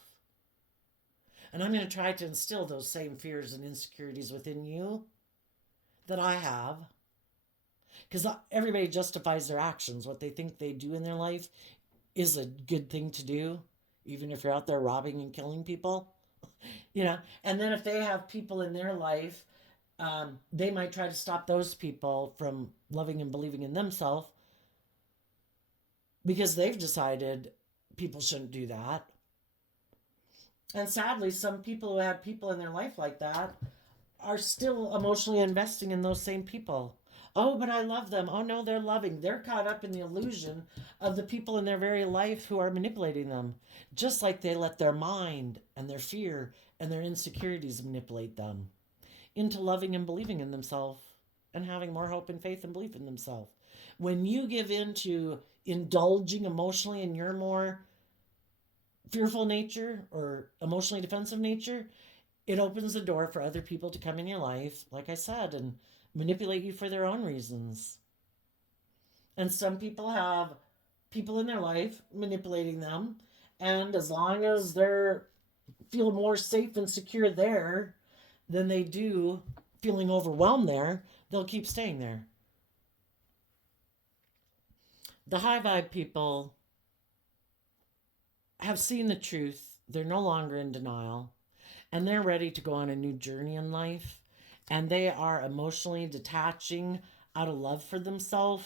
And I'm going to try to instill those same fears and insecurities within you that I have. Because everybody justifies their actions. What they think they do in their life is a good thing to do, even if you're out there robbing and killing people. And then if they have people in their life, they might try to stop those people from loving and believing in themselves because they've decided people shouldn't do that. And sadly, some people who have people in their life like that are still emotionally investing in those same people. Oh, but I love them. Oh, no, they're loving. They're caught up in the illusion of the people in their very life who are manipulating them, just like they let their mind and their fear and their insecurities manipulate them into loving and believing in themselves and having more hope and faith and belief in themselves. When you give in to indulging emotionally in your more fearful nature or emotionally defensive nature, it opens the door for other people to come in your life, like I said, and manipulate you for their own reasons. And some people have people in their life manipulating them, and as long as they're feel more safe and secure there than they do feeling overwhelmed there, they'll keep staying there. The high vibe people have seen the truth. They're no longer in denial, and they're ready to go on a new journey in life. And they are emotionally detaching out of love for themselves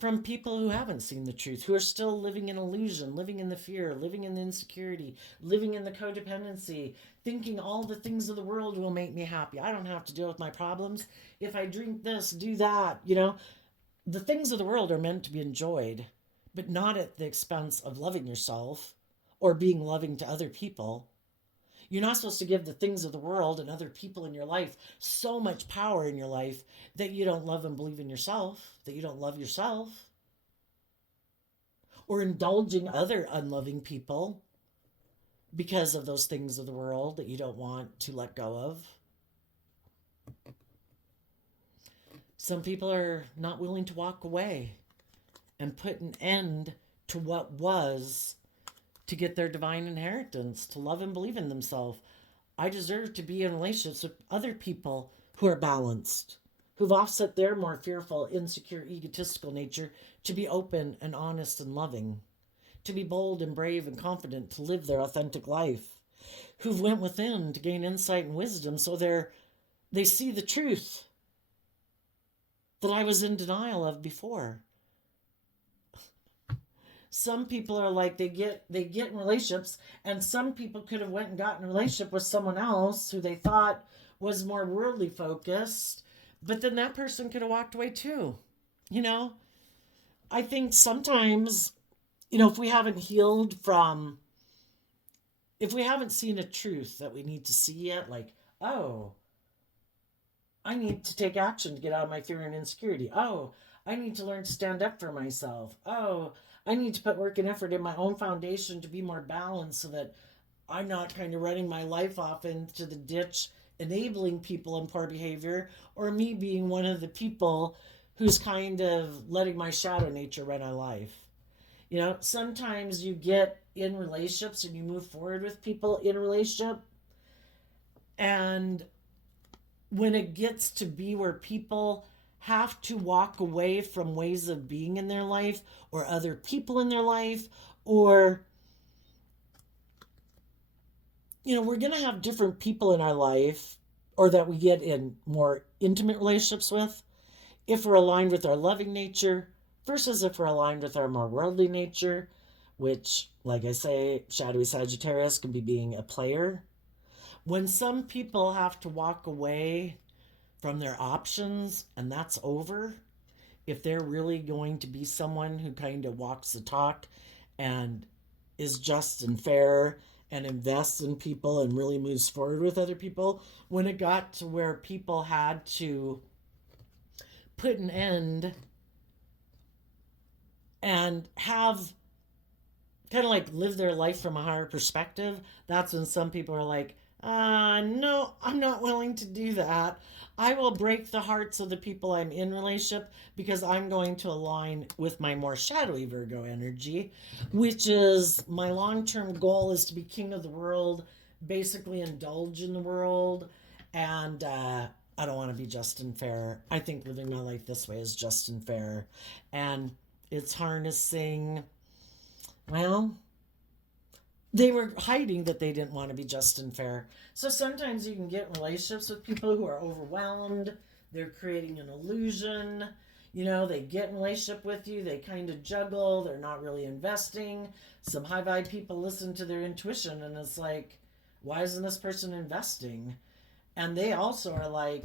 from people who haven't seen the truth, who are still living in illusion, living in the fear, living in the insecurity, living in the codependency, thinking all the things of the world will make me happy. I don't have to deal with my problems. If I drink this, do that, the things of the world are meant to be enjoyed, but not at the expense of loving yourself or being loving to other people. You're not supposed to give the things of the world and other people in your life so much power in your life that you don't love and believe in yourself, that you don't love yourself, or indulging other unloving people because of those things of the world that you don't want to let go of. Some people are not willing to walk away and put an end to what was to get their divine inheritance, to love and believe in themselves. I deserve to be in relationships with other people who are balanced, who've offset their more fearful, insecure, egotistical nature to be open and honest and loving, to be bold and brave and confident, to live their authentic life, who've went within to gain insight and wisdom so they see the truth that I was in denial of before. Some people are like they get in relationships, and some people could have went and gotten in a relationship with someone else who they thought was more worldly focused, but then that person could have walked away too. You know, I think sometimes, if we haven't healed from, if we haven't seen a truth that we need to see yet, like, oh, I need to take action to get out of my fear and insecurity. Oh, I need to learn to stand up for myself. Oh, I need to put work and effort in my own foundation to be more balanced so that I'm not kind of running my life off into the ditch, enabling people in poor behavior, or me being one of the people who's kind of letting my shadow nature run my life. Sometimes you get in relationships and you move forward with people in a relationship, and when it gets to be where people have to walk away from ways of being in their life or other people in their life, or we're going to have different people in our life, or that we get in more intimate relationships with, if we're aligned with our loving nature versus if we're aligned with our more worldly nature, which, like I say, shadowy Sagittarius can be being a player. When some people have to walk away from their options and that's over, if they're really going to be someone who kind of walks the talk and is just and fair and invests in people and really moves forward with other people, when it got to where people had to put an end and have kind of like live their life from a higher perspective, that's when some people are like, No, I'm not willing to do that. I will break the hearts of the people I'm in relationship because I'm going to align with my more shadowy Virgo energy, which is my long-term goal is to be king of the world, basically indulge in the world, and I don't want to be just and fair. I think living my life this way is just and fair, and it's harnessing. Well, they were hiding that they didn't want to be just and fair. So sometimes you can get in relationships with people who are overwhelmed. They're creating an illusion. You know, they get in relationship with you. They kind of juggle. They're not really investing. Some high vibe people listen to their intuition and it's like, why isn't this person investing? And they also are like,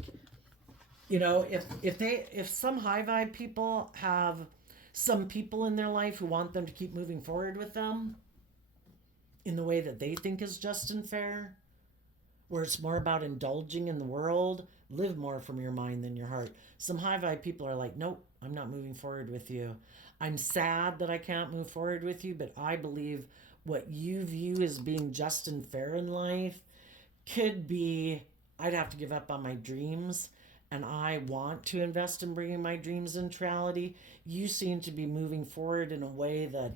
you know, if some high vibe people have some people in their life who want them to keep moving forward with them, in the way that they think is just and fair, where it's more about indulging in the world, live more from your mind than your heart. Some high vibe people are like, nope, I'm not moving forward with you. I'm sad that I can't move forward with you, but I believe what you view as being just and fair in life could be, I'd have to give up on my dreams. And I want to invest in bringing my dreams into reality. You seem to be moving forward in a way that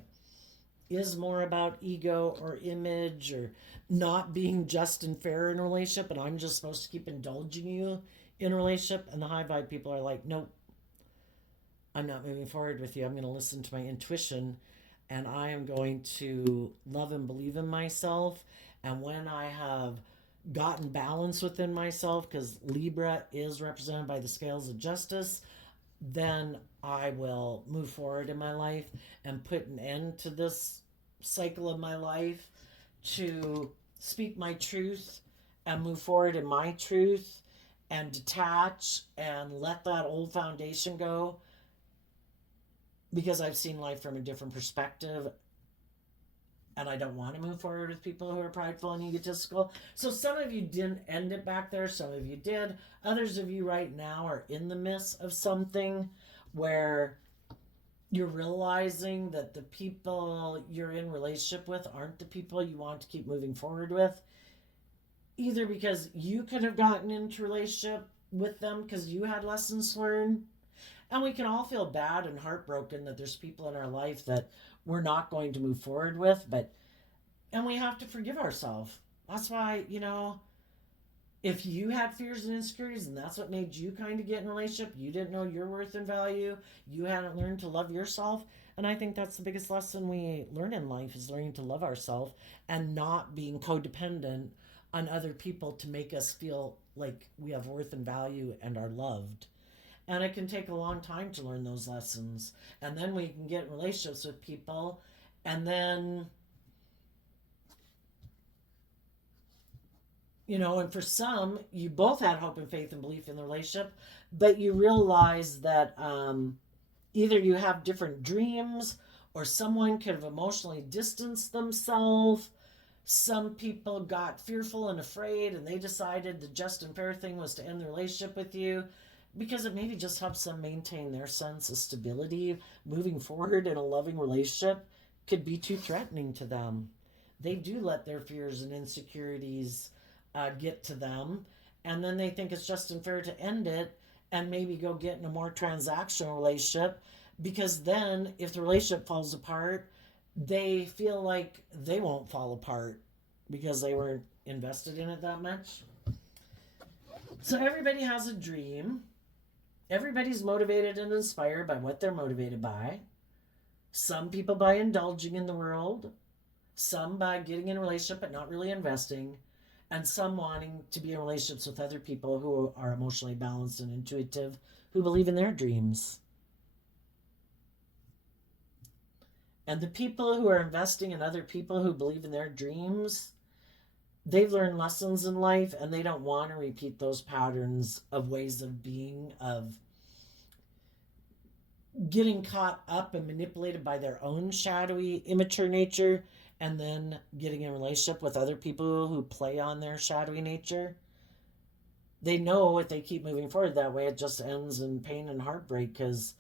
is more about ego or image or not being just and fair in a relationship, and I'm just supposed to keep indulging you in a relationship. And the high vibe people are like, nope, I'm not moving forward with you. I'm going to listen to my intuition and I am going to love and believe in myself. And when I have gotten balance within myself, because Libra is represented by the scales of justice, then I will move forward in my life and put an end to this cycle of my life to speak my truth and move forward in my truth and detach and let that old foundation go because I've seen life from a different perspective and I don't want to move forward with people who are prideful and egotistical. So some of you didn't end it back there, some of you did. Others of you right now are in the midst of something where you're realizing that the people you're in relationship with aren't the people you want to keep moving forward with. Either because you could have gotten into a relationship with them because you had lessons learned. And we can all feel bad and heartbroken that there's people in our life that we're not going to move forward with, and we have to forgive ourselves. That's why, you know, if you had fears and insecurities and that's what made you kind of get in a relationship, you didn't know your worth and value, you hadn't learned to love yourself. And I think that's the biggest lesson we learn in life is learning to love ourselves and not being codependent on other people to make us feel like we have worth and value and are loved. And it can take a long time to learn those lessons. And then we can get in relationships with people and then, you know, and for some, you both had hope and faith and belief in the relationship, but you realize that either you have different dreams or someone could have emotionally distanced themselves. Some people got fearful and afraid and they decided the just and fair thing was to end the relationship with you because it maybe just helps them maintain their sense of stability. Moving forward in a loving relationship could be too threatening to them. They do let their fears and insecurities get to them, and then they think it's just unfair to end it and maybe go get in a more transactional relationship because then if the relationship falls apart, they feel like they won't fall apart because they weren't invested in it that much. So everybody has a dream. Everybody's motivated and inspired by what they're motivated by. Some people by indulging in the world, some by getting in a relationship but not really investing, and some wanting to be in relationships with other people who are emotionally balanced and intuitive, who believe in their dreams. And the people who are investing in other people who believe in their dreams, they've learned lessons in life and they don't want to repeat those patterns of ways of being, of getting caught up and manipulated by their own shadowy, immature nature and then getting in a relationship with other people who play on their shadowy nature. They know if they keep moving forward that way, it just ends in pain and heartbreak because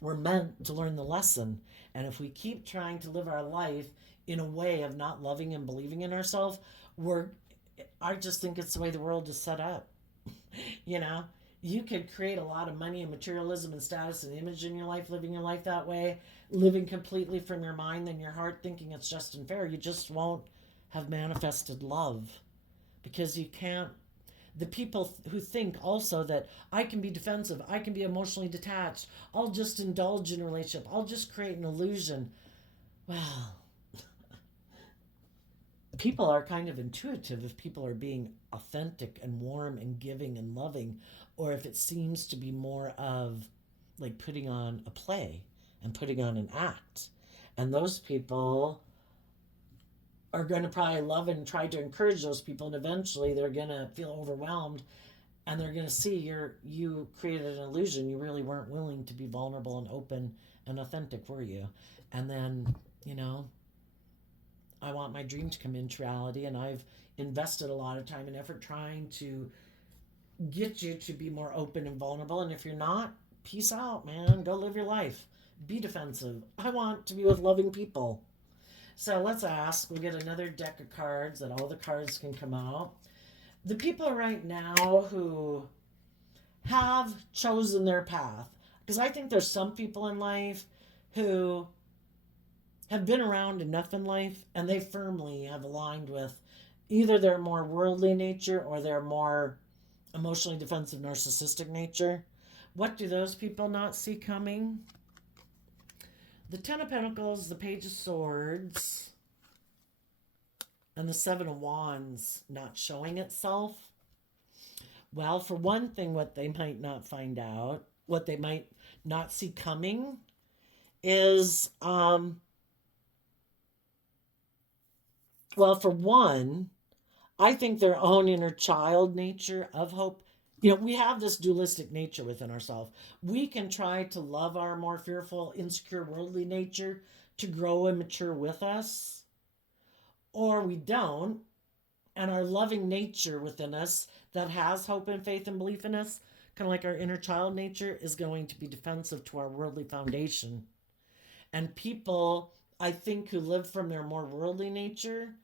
we're meant to learn the lesson. And if we keep trying to live our life in a way of not loving and believing in ourselves, we're I just think it's the way the world is set up. You know, you could create a lot of money and materialism and status and image in your life, living your life that way, living completely from your mind and your heart, thinking it's just and fair. You just won't have manifested love because you can't. The people who think also that I can be defensive, I can be emotionally detached, I'll just indulge in a relationship, I'll just create an illusion. Well, people are kind of intuitive if people are being authentic and warm and giving and loving, or if it seems to be more of like putting on a play and putting on an act. And those people are going to probably love and try to encourage those people, and eventually they're going to feel overwhelmed and they're going to see you created an illusion. You really weren't willing to be vulnerable and open and authentic, were you? And then, you know, I want my dream to come into reality, and I've invested a lot of time and effort trying to get you to be more open and vulnerable. And if you're not, peace out, man. Go live your life. Be defensive. I want to be with loving people. So let's ask. We get another deck of cards that all the cards can come out. The people right now who have chosen their path, because I think there's some people in life who have been around enough in life and they firmly have aligned with either their more worldly nature or their more emotionally defensive narcissistic nature. What do those people not see coming? The Ten of Pentacles, the Page of Swords, and the Seven of Wands not showing itself. Well, for one thing, what they might not find out, what they might not see coming is, well, for one, I think their own inner child nature of hope. You know, we have this dualistic nature within ourselves. We can try to love our more fearful, insecure, worldly nature to grow and mature with us, or we don't. And our loving nature within us that has hope and faith and belief in us, kind of like our inner child nature, is going to be defensive to our worldly foundation. And people, I think, who live from their more worldly nature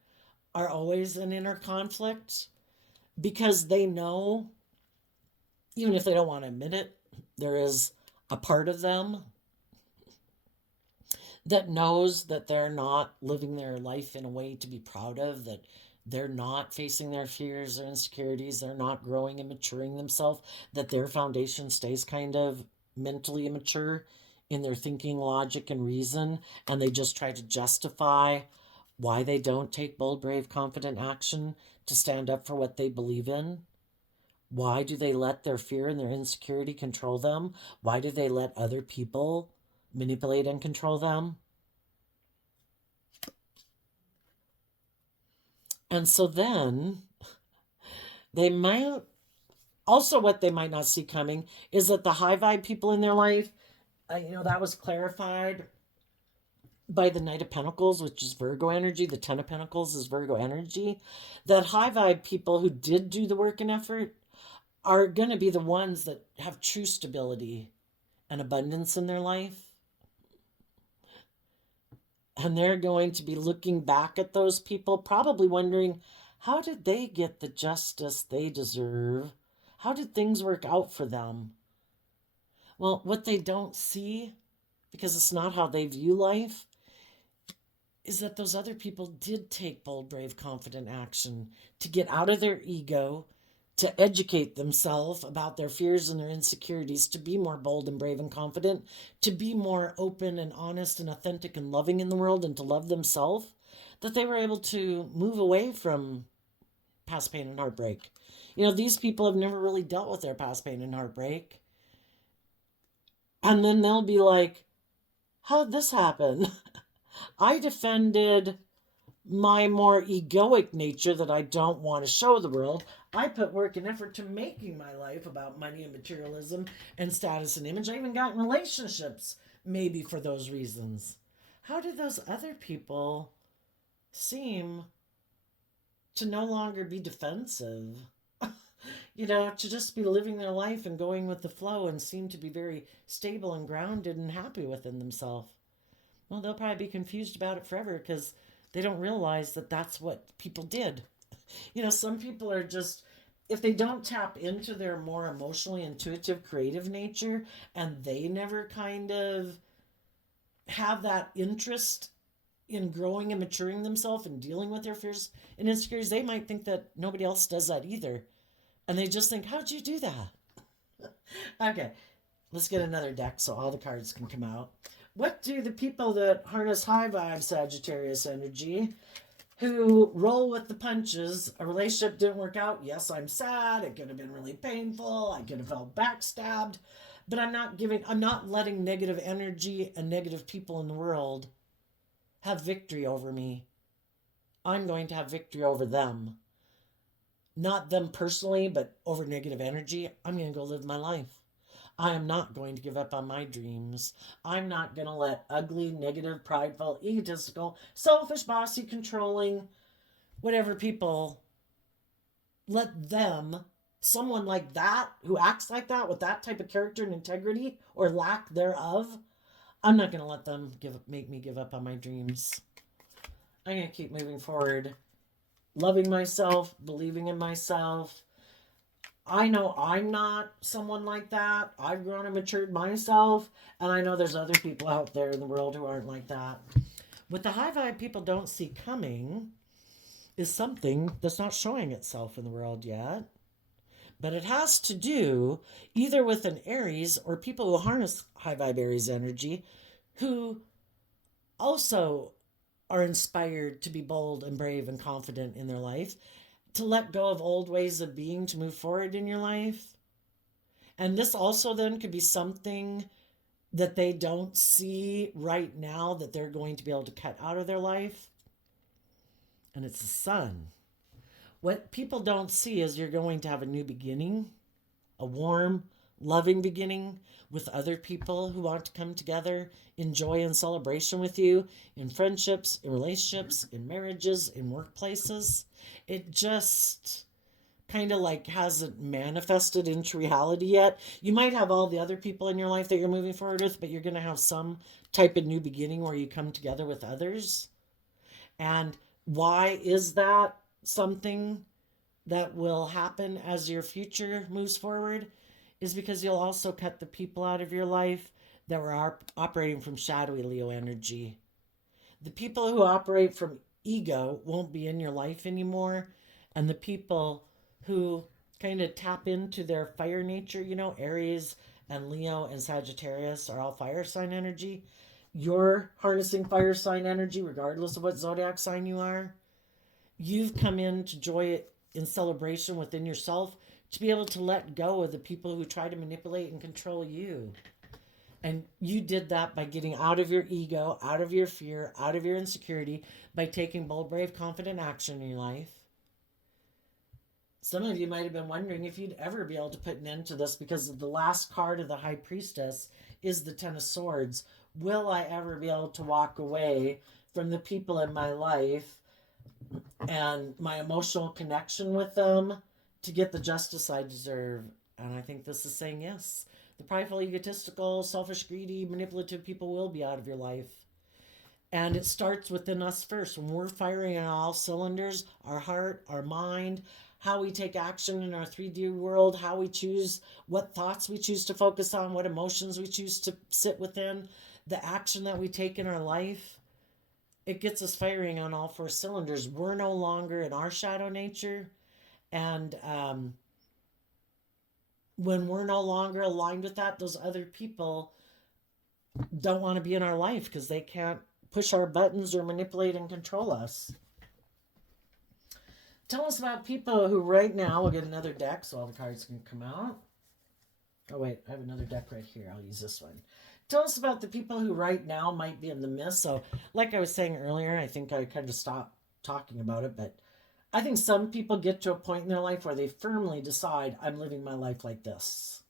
are always in inner conflict because they know, even if they don't want to admit it, there is a part of them that knows that they're not living their life in a way to be proud of, that they're not facing their fears or insecurities, they're not growing and maturing themselves, that their foundation stays kind of mentally immature in their thinking, logic, and reason, and they just try to justify why they don't take bold, brave, confident action to stand up for what they believe in. Why do they let their fear and their insecurity control them? Why do they let other people manipulate and control them? And so then they might also, what they might not see coming is that the high vibe people in their life, that was clarified by the Knight of Pentacles, which is Virgo energy. The Ten of Pentacles is Virgo energy. That high vibe people who did do the work and effort are going to be the ones that have true stability and abundance in their life. And they're going to be looking back at those people, probably wondering, how did they get the justice they deserve? How did things work out for them? Well, what they don't see, because it's not how they view life, is that those other people did take bold, brave, confident action to get out of their ego, to educate themselves about their fears and their insecurities, to be more bold and brave and confident, to be more open and honest and authentic and loving in the world, and to love themselves, that they were able to move away from past pain and heartbreak. These people have never really dealt with their past pain and heartbreak. And then they'll be like, how'd this happen? I defended my more egoic nature that I don't want to show the world. I put work and effort to making my life about money and materialism and status and image. I even got in relationships maybe for those reasons. How did those other people seem to no longer be defensive? To just be living their life and going with the flow and seem to be very stable and grounded and happy within themselves. Well, they'll probably be confused about it forever because they don't realize that that's what people did. Some people are just, if they don't tap into their more emotionally intuitive, creative nature, and they never kind of have that interest in growing and maturing themselves and dealing with their fears and insecurities, they might think that nobody else does that either. And they just think, how'd you do that? Okay, let's get another deck so all the cards can come out. What do the people that harness high vibe Sagittarius energy, who roll with the punches, a relationship didn't work out? Yes, I'm sad. It could have been really painful. I could have felt backstabbed. But I'm not letting negative energy and negative people in the world have victory over me. I'm going to have victory over them. Not them personally, but over negative energy. I'm going to go live my life. I am not going to give up on my dreams. I'm not going to let ugly, negative, prideful, egotistical, selfish, bossy, controlling, whatever people, let them, someone like that, who acts like that, with that type of character and integrity, or lack thereof, I'm not going to let them make me give up on my dreams. I'm going to keep moving forward, loving myself, believing in myself. I know I'm not someone like that. I've grown and matured myself, and I know there's other people out there in the world who aren't like that. What the high vibe people don't see coming is something that's not showing itself in the world yet. But it has to do either with an Aries or people who harness high vibe Aries energy who also are inspired to be bold and brave and confident in their life, to let go of old ways of being, to move forward in your life. And this also then could be something that they don't see right now that they're going to be able to cut out of their life. And it's the sun. What people don't see is you're going to have a new beginning, a warm, loving beginning with other people who want to come together in joy and celebration with you, in friendships, in relationships, in marriages, in workplaces. It just kind of like hasn't manifested into reality yet. You might have all the other people in your life that you're moving forward with, but you're going to have some type of new beginning where you come together with others. And why is that something that will happen as your future moves forward? Is because you'll also cut the people out of your life that were operating from shadowy Leo energy. The people who operate from ego won't be in your life anymore. And the people who kind of tap into their fire nature, Aries and Leo and Sagittarius are all fire sign energy. You're harnessing fire sign energy regardless of what zodiac sign you are. You've come in to joy in celebration within yourself, to be able to let go of the people who try to manipulate and control you. And you did that by getting out of your ego, out of your fear, out of your insecurity, by taking bold, brave, confident action in your life. Some of you might have been wondering if you'd ever be able to put an end to this, because the last card of the High Priestess is the Ten of Swords. Will I ever be able to walk away from the people in my life and my emotional connection with them to get the justice I deserve? And I think this is saying yes. The prideful, egotistical, selfish, greedy, manipulative people will be out of your life. And it starts within us first. When we're firing on all cylinders, our heart, our mind, how we take action in our 3D world, how we choose, what thoughts we choose to focus on, what emotions we choose to sit within, the action that we take in our life, it gets us firing on all four cylinders. We're no longer in our shadow nature. And when we're no longer aligned with that, those other people don't want to be in our life because they can't push our buttons or manipulate and control us. Tell us about people who right now, we'll get another deck so all the cards can come out. Oh wait, I have another deck right here. I'll use this one. Tell us about the people who right now might be in the mist. So like I was saying earlier, I think I kind of stopped talking about it, but I think some people get to a point in their life where they firmly decide, I'm living my life like this.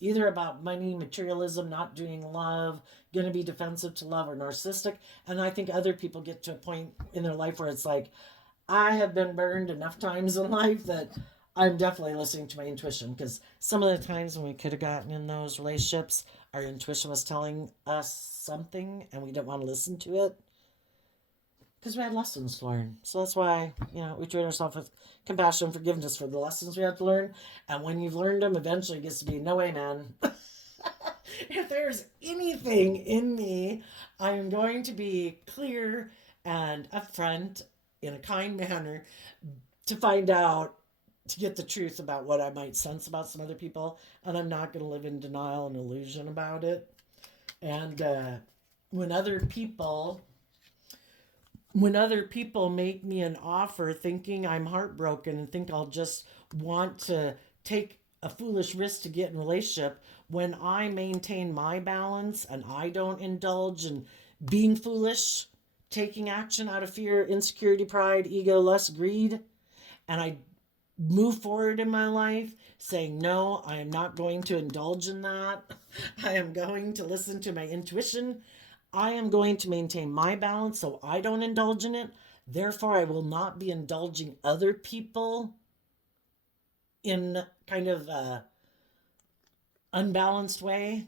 Either about money, materialism, not doing love, going to be defensive to love, or narcissistic. And I think other people get to a point in their life where it's like, I have been burned enough times in life that I'm definitely listening to my intuition. Because some of the times when we could have gotten in those relationships, our intuition was telling us something and we didn't want to listen to it. because we had lessons to learn. So that's why, we treat ourselves with compassion and forgiveness for the lessons we have to learn. And when you've learned them, eventually it gets to be, no way, man. If there's anything in me, I am going to be clear and upfront in a kind manner to find out, to get the truth about what I might sense about some other people. And I'm not going to live in denial and illusion about it. And when other people when other people make me an offer thinking I'm heartbroken and think I'll just want to take a foolish risk to get in a relationship, when I maintain my balance and I don't indulge in being foolish, taking action out of fear, insecurity, pride, ego, lust, greed, and I move forward in my life saying, no, I am not going to indulge in that. I am going to listen to my intuition. I am going to maintain my balance so I don't indulge in it. Therefore, I will not be indulging other people in kind of a unbalanced way.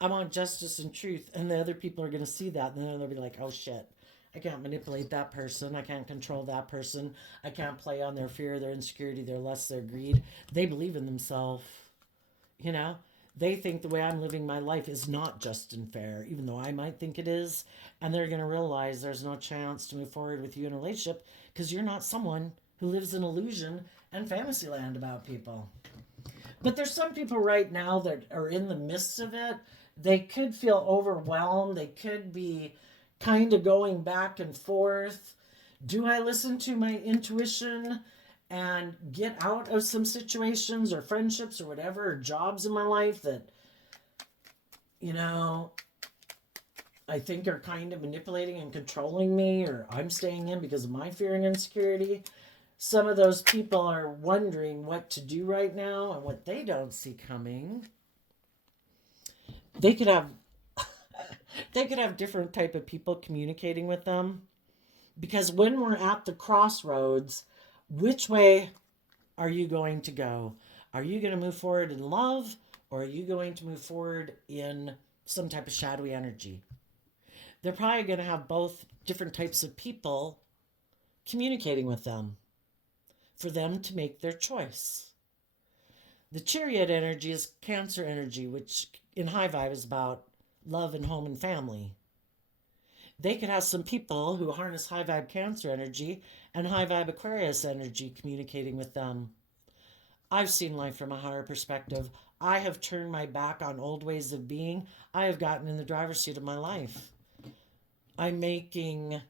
I want justice and truth, and the other people are going to see that, and then they'll be like, oh shit, I can't manipulate that person. I can't control that person. I can't play on their fear, their insecurity, their lust, their greed. They believe in themselves. You know, they think the way I'm living my life is not just and fair, even though I might think it is. And they're going to realize there's no chance to move forward with you in a relationship because you're not someone who lives in illusion and fantasy land about people. But there's some people right now that are in the midst of it. They could feel overwhelmed. They could be kind of going back and forth. Do I listen to my intuition and get out of some situations or friendships or whatever, or jobs in my life that, you know, I think are kind of manipulating and controlling me, or I'm staying in because of my fear and insecurity? Some of those people are wondering what to do right now, and what they don't see coming. They could have different type of people communicating with them, because when we're at the crossroads, which way are you going to go? Are you going to move forward in love, or are you going to move forward in some type of shadowy energy? They're probably going to have both different types of people communicating with them for them to make their choice. The chariot energy is Cancer energy, which in high vibe is about love and home and family. They could have some people who harness high vibe Cancer energy and high vibe Aquarius energy communicating with them. I've seen life from a higher perspective. I have turned my back on old ways of being. I have gotten in the driver's seat of my life. I'm making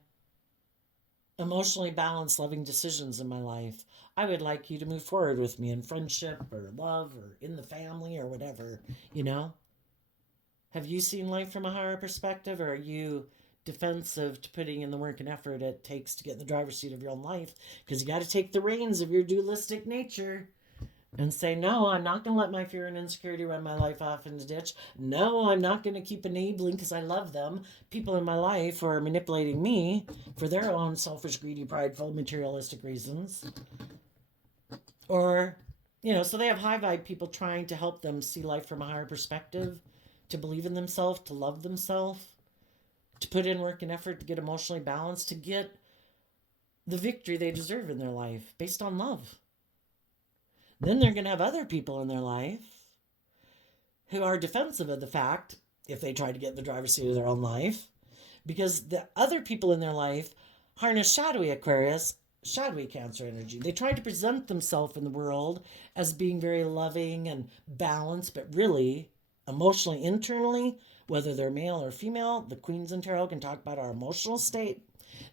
emotionally balanced, loving decisions in my life. I would like you to move forward with me in friendship or love or in the family or whatever, you know? Have you seen life from a higher perspective, or are you defensive to putting in the work and effort it takes to get in the driver's seat of your own life? Because you got to take the reins of your dualistic nature and say, no, I'm not going to let my fear and insecurity run my life off in the ditch. No, I'm not going to keep enabling, because I love them, people in my life who are manipulating me for their own selfish, greedy, prideful, materialistic reasons. Or, so they have high vibe people trying to help them see life from a higher perspective, to believe in themselves, to love themselves, to put in work and effort to get emotionally balanced, to get the victory they deserve in their life based on love. Then they're going to have other people in their life who are defensive of the fact, if they try to get in the driver's seat of their own life, because the other people in their life harness shadowy Aquarius, shadowy Cancer energy. They try to present themselves in the world as being very loving and balanced, but really, emotionally, internally, whether they're male or female, the Queens in Tarot can talk about our emotional state.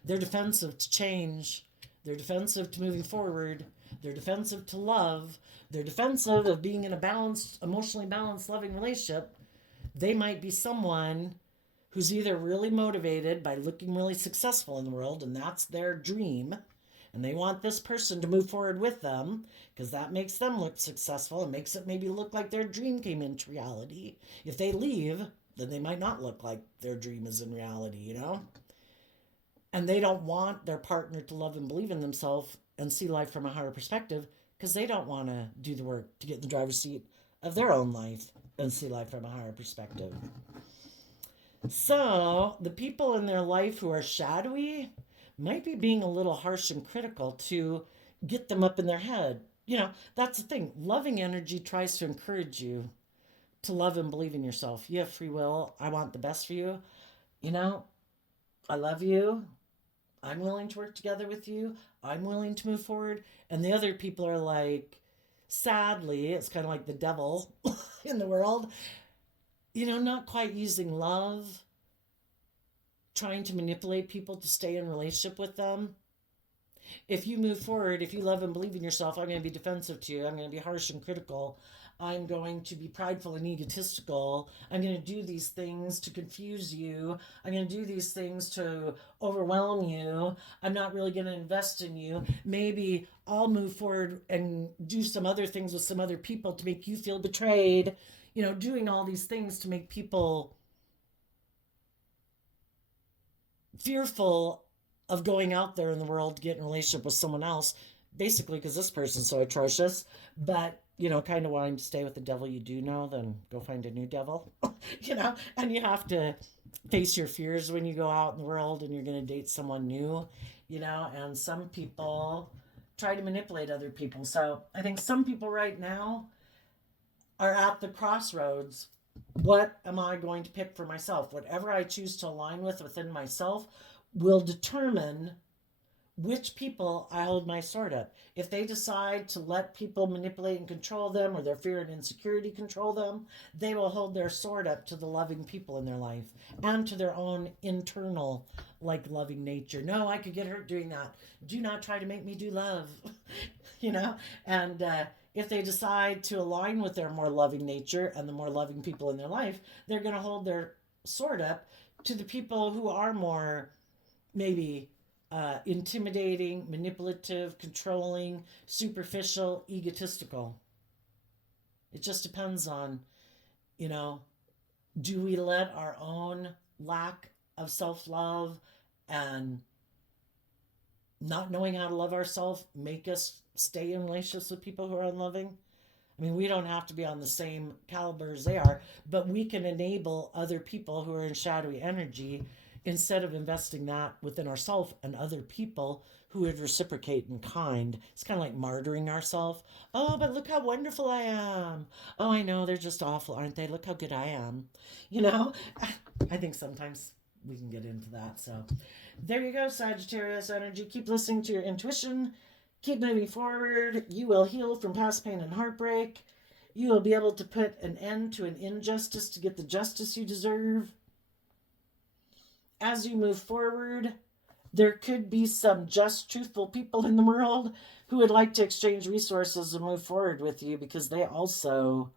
They're defensive to change. They're defensive to moving forward. They're defensive to love. They're defensive of being in a balanced, emotionally balanced, loving relationship. They might be someone who's either really motivated by looking really successful in the world, and that's their dream, and they want this person to move forward with them because that makes them look successful and makes it maybe look like their dream came into reality. If they leave, then they might not look like their dream is in reality, And they don't want their partner to love and believe in themselves and see life from a higher perspective, because they don't want to do the work to get in the driver's seat of their own life and see life from a higher perspective. So the people in their life who are shadowy, might be being a little harsh and critical to get them up in their head. That's the thing. Loving energy tries to encourage you to love and believe in yourself. You have free will. I want the best for you. You know, I love you. I'm willing to work together with you. I'm willing to move forward. And the other people are like, sadly, it's kind of like the devil in the world, not quite using love, trying to manipulate people to stay in relationship with them. If you move forward, if you love and believe in yourself, I'm going to be defensive to you. I'm going to be harsh and critical. I'm going to be prideful and egotistical. I'm going to do these things to confuse you. I'm going to do these things to overwhelm you. I'm not really going to invest in you. Maybe I'll move forward and do some other things with some other people to make you feel betrayed. Doing all these things to make people fearful of going out there in the world to get in a relationship with someone else, basically because this person's so atrocious. But kind of wanting to stay with the devil you do know, then go find a new devil. And you have to face your fears when you go out in the world and you're going to date someone new. And some people try to manipulate other people. So I think some people right now are at the crossroads. What am I going to pick for myself? Whatever I choose to align with within myself will determine which people I hold my sword up. If they decide to let people manipulate and control them, or their fear and insecurity control them, they will hold their sword up to the loving people in their life and to their own internal, loving nature. No, I could get hurt doing that. Do not try to make me do love. And if they decide to align with their more loving nature and the more loving people in their life, they're going to hold their sword up to the people who are more maybe intimidating, manipulative, controlling, superficial, egotistical. It just depends on, do we let our own lack of self love and not knowing how to love ourselves make us stay in relationships with people who are unloving? I mean, we don't have to be on the same caliber as they are, but we can enable other people who are in shadowy energy instead of investing that within ourselves and other people who would reciprocate in kind. It's kind of like martyring ourselves. Oh, but look how wonderful I am. Oh, I know, they're just awful, aren't they? Look how good I am. You know, I think sometimes we can get into that. So there you go, Sagittarius energy. Keep listening to your intuition. Keep moving forward. You will heal from past pain and heartbreak. You will be able to put an end to an injustice to get the justice you deserve. As you move forward, there could be some just, truthful people in the world who would like to exchange resources and move forward with you because they also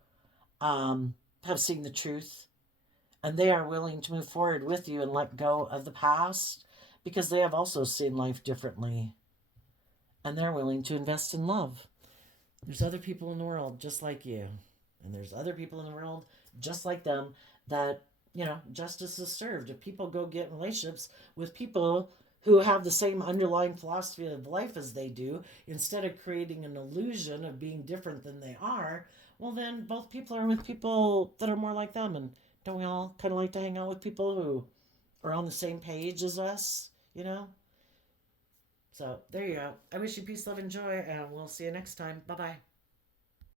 have seen the truth and they are willing to move forward with you and let go of the past because they have also seen life differently and they're willing to invest in love. There's other people in the world just like you, and there's other people in the world just like them that, justice is served. If people go get in relationships with people who have the same underlying philosophy of life as they do, instead of creating an illusion of being different than they are, well, then both people are with people that are more like them. And don't we all kind of like to hang out with people who are on the same page as us? So there you go. I wish you peace, love, and joy, and we'll see you next time. Bye bye.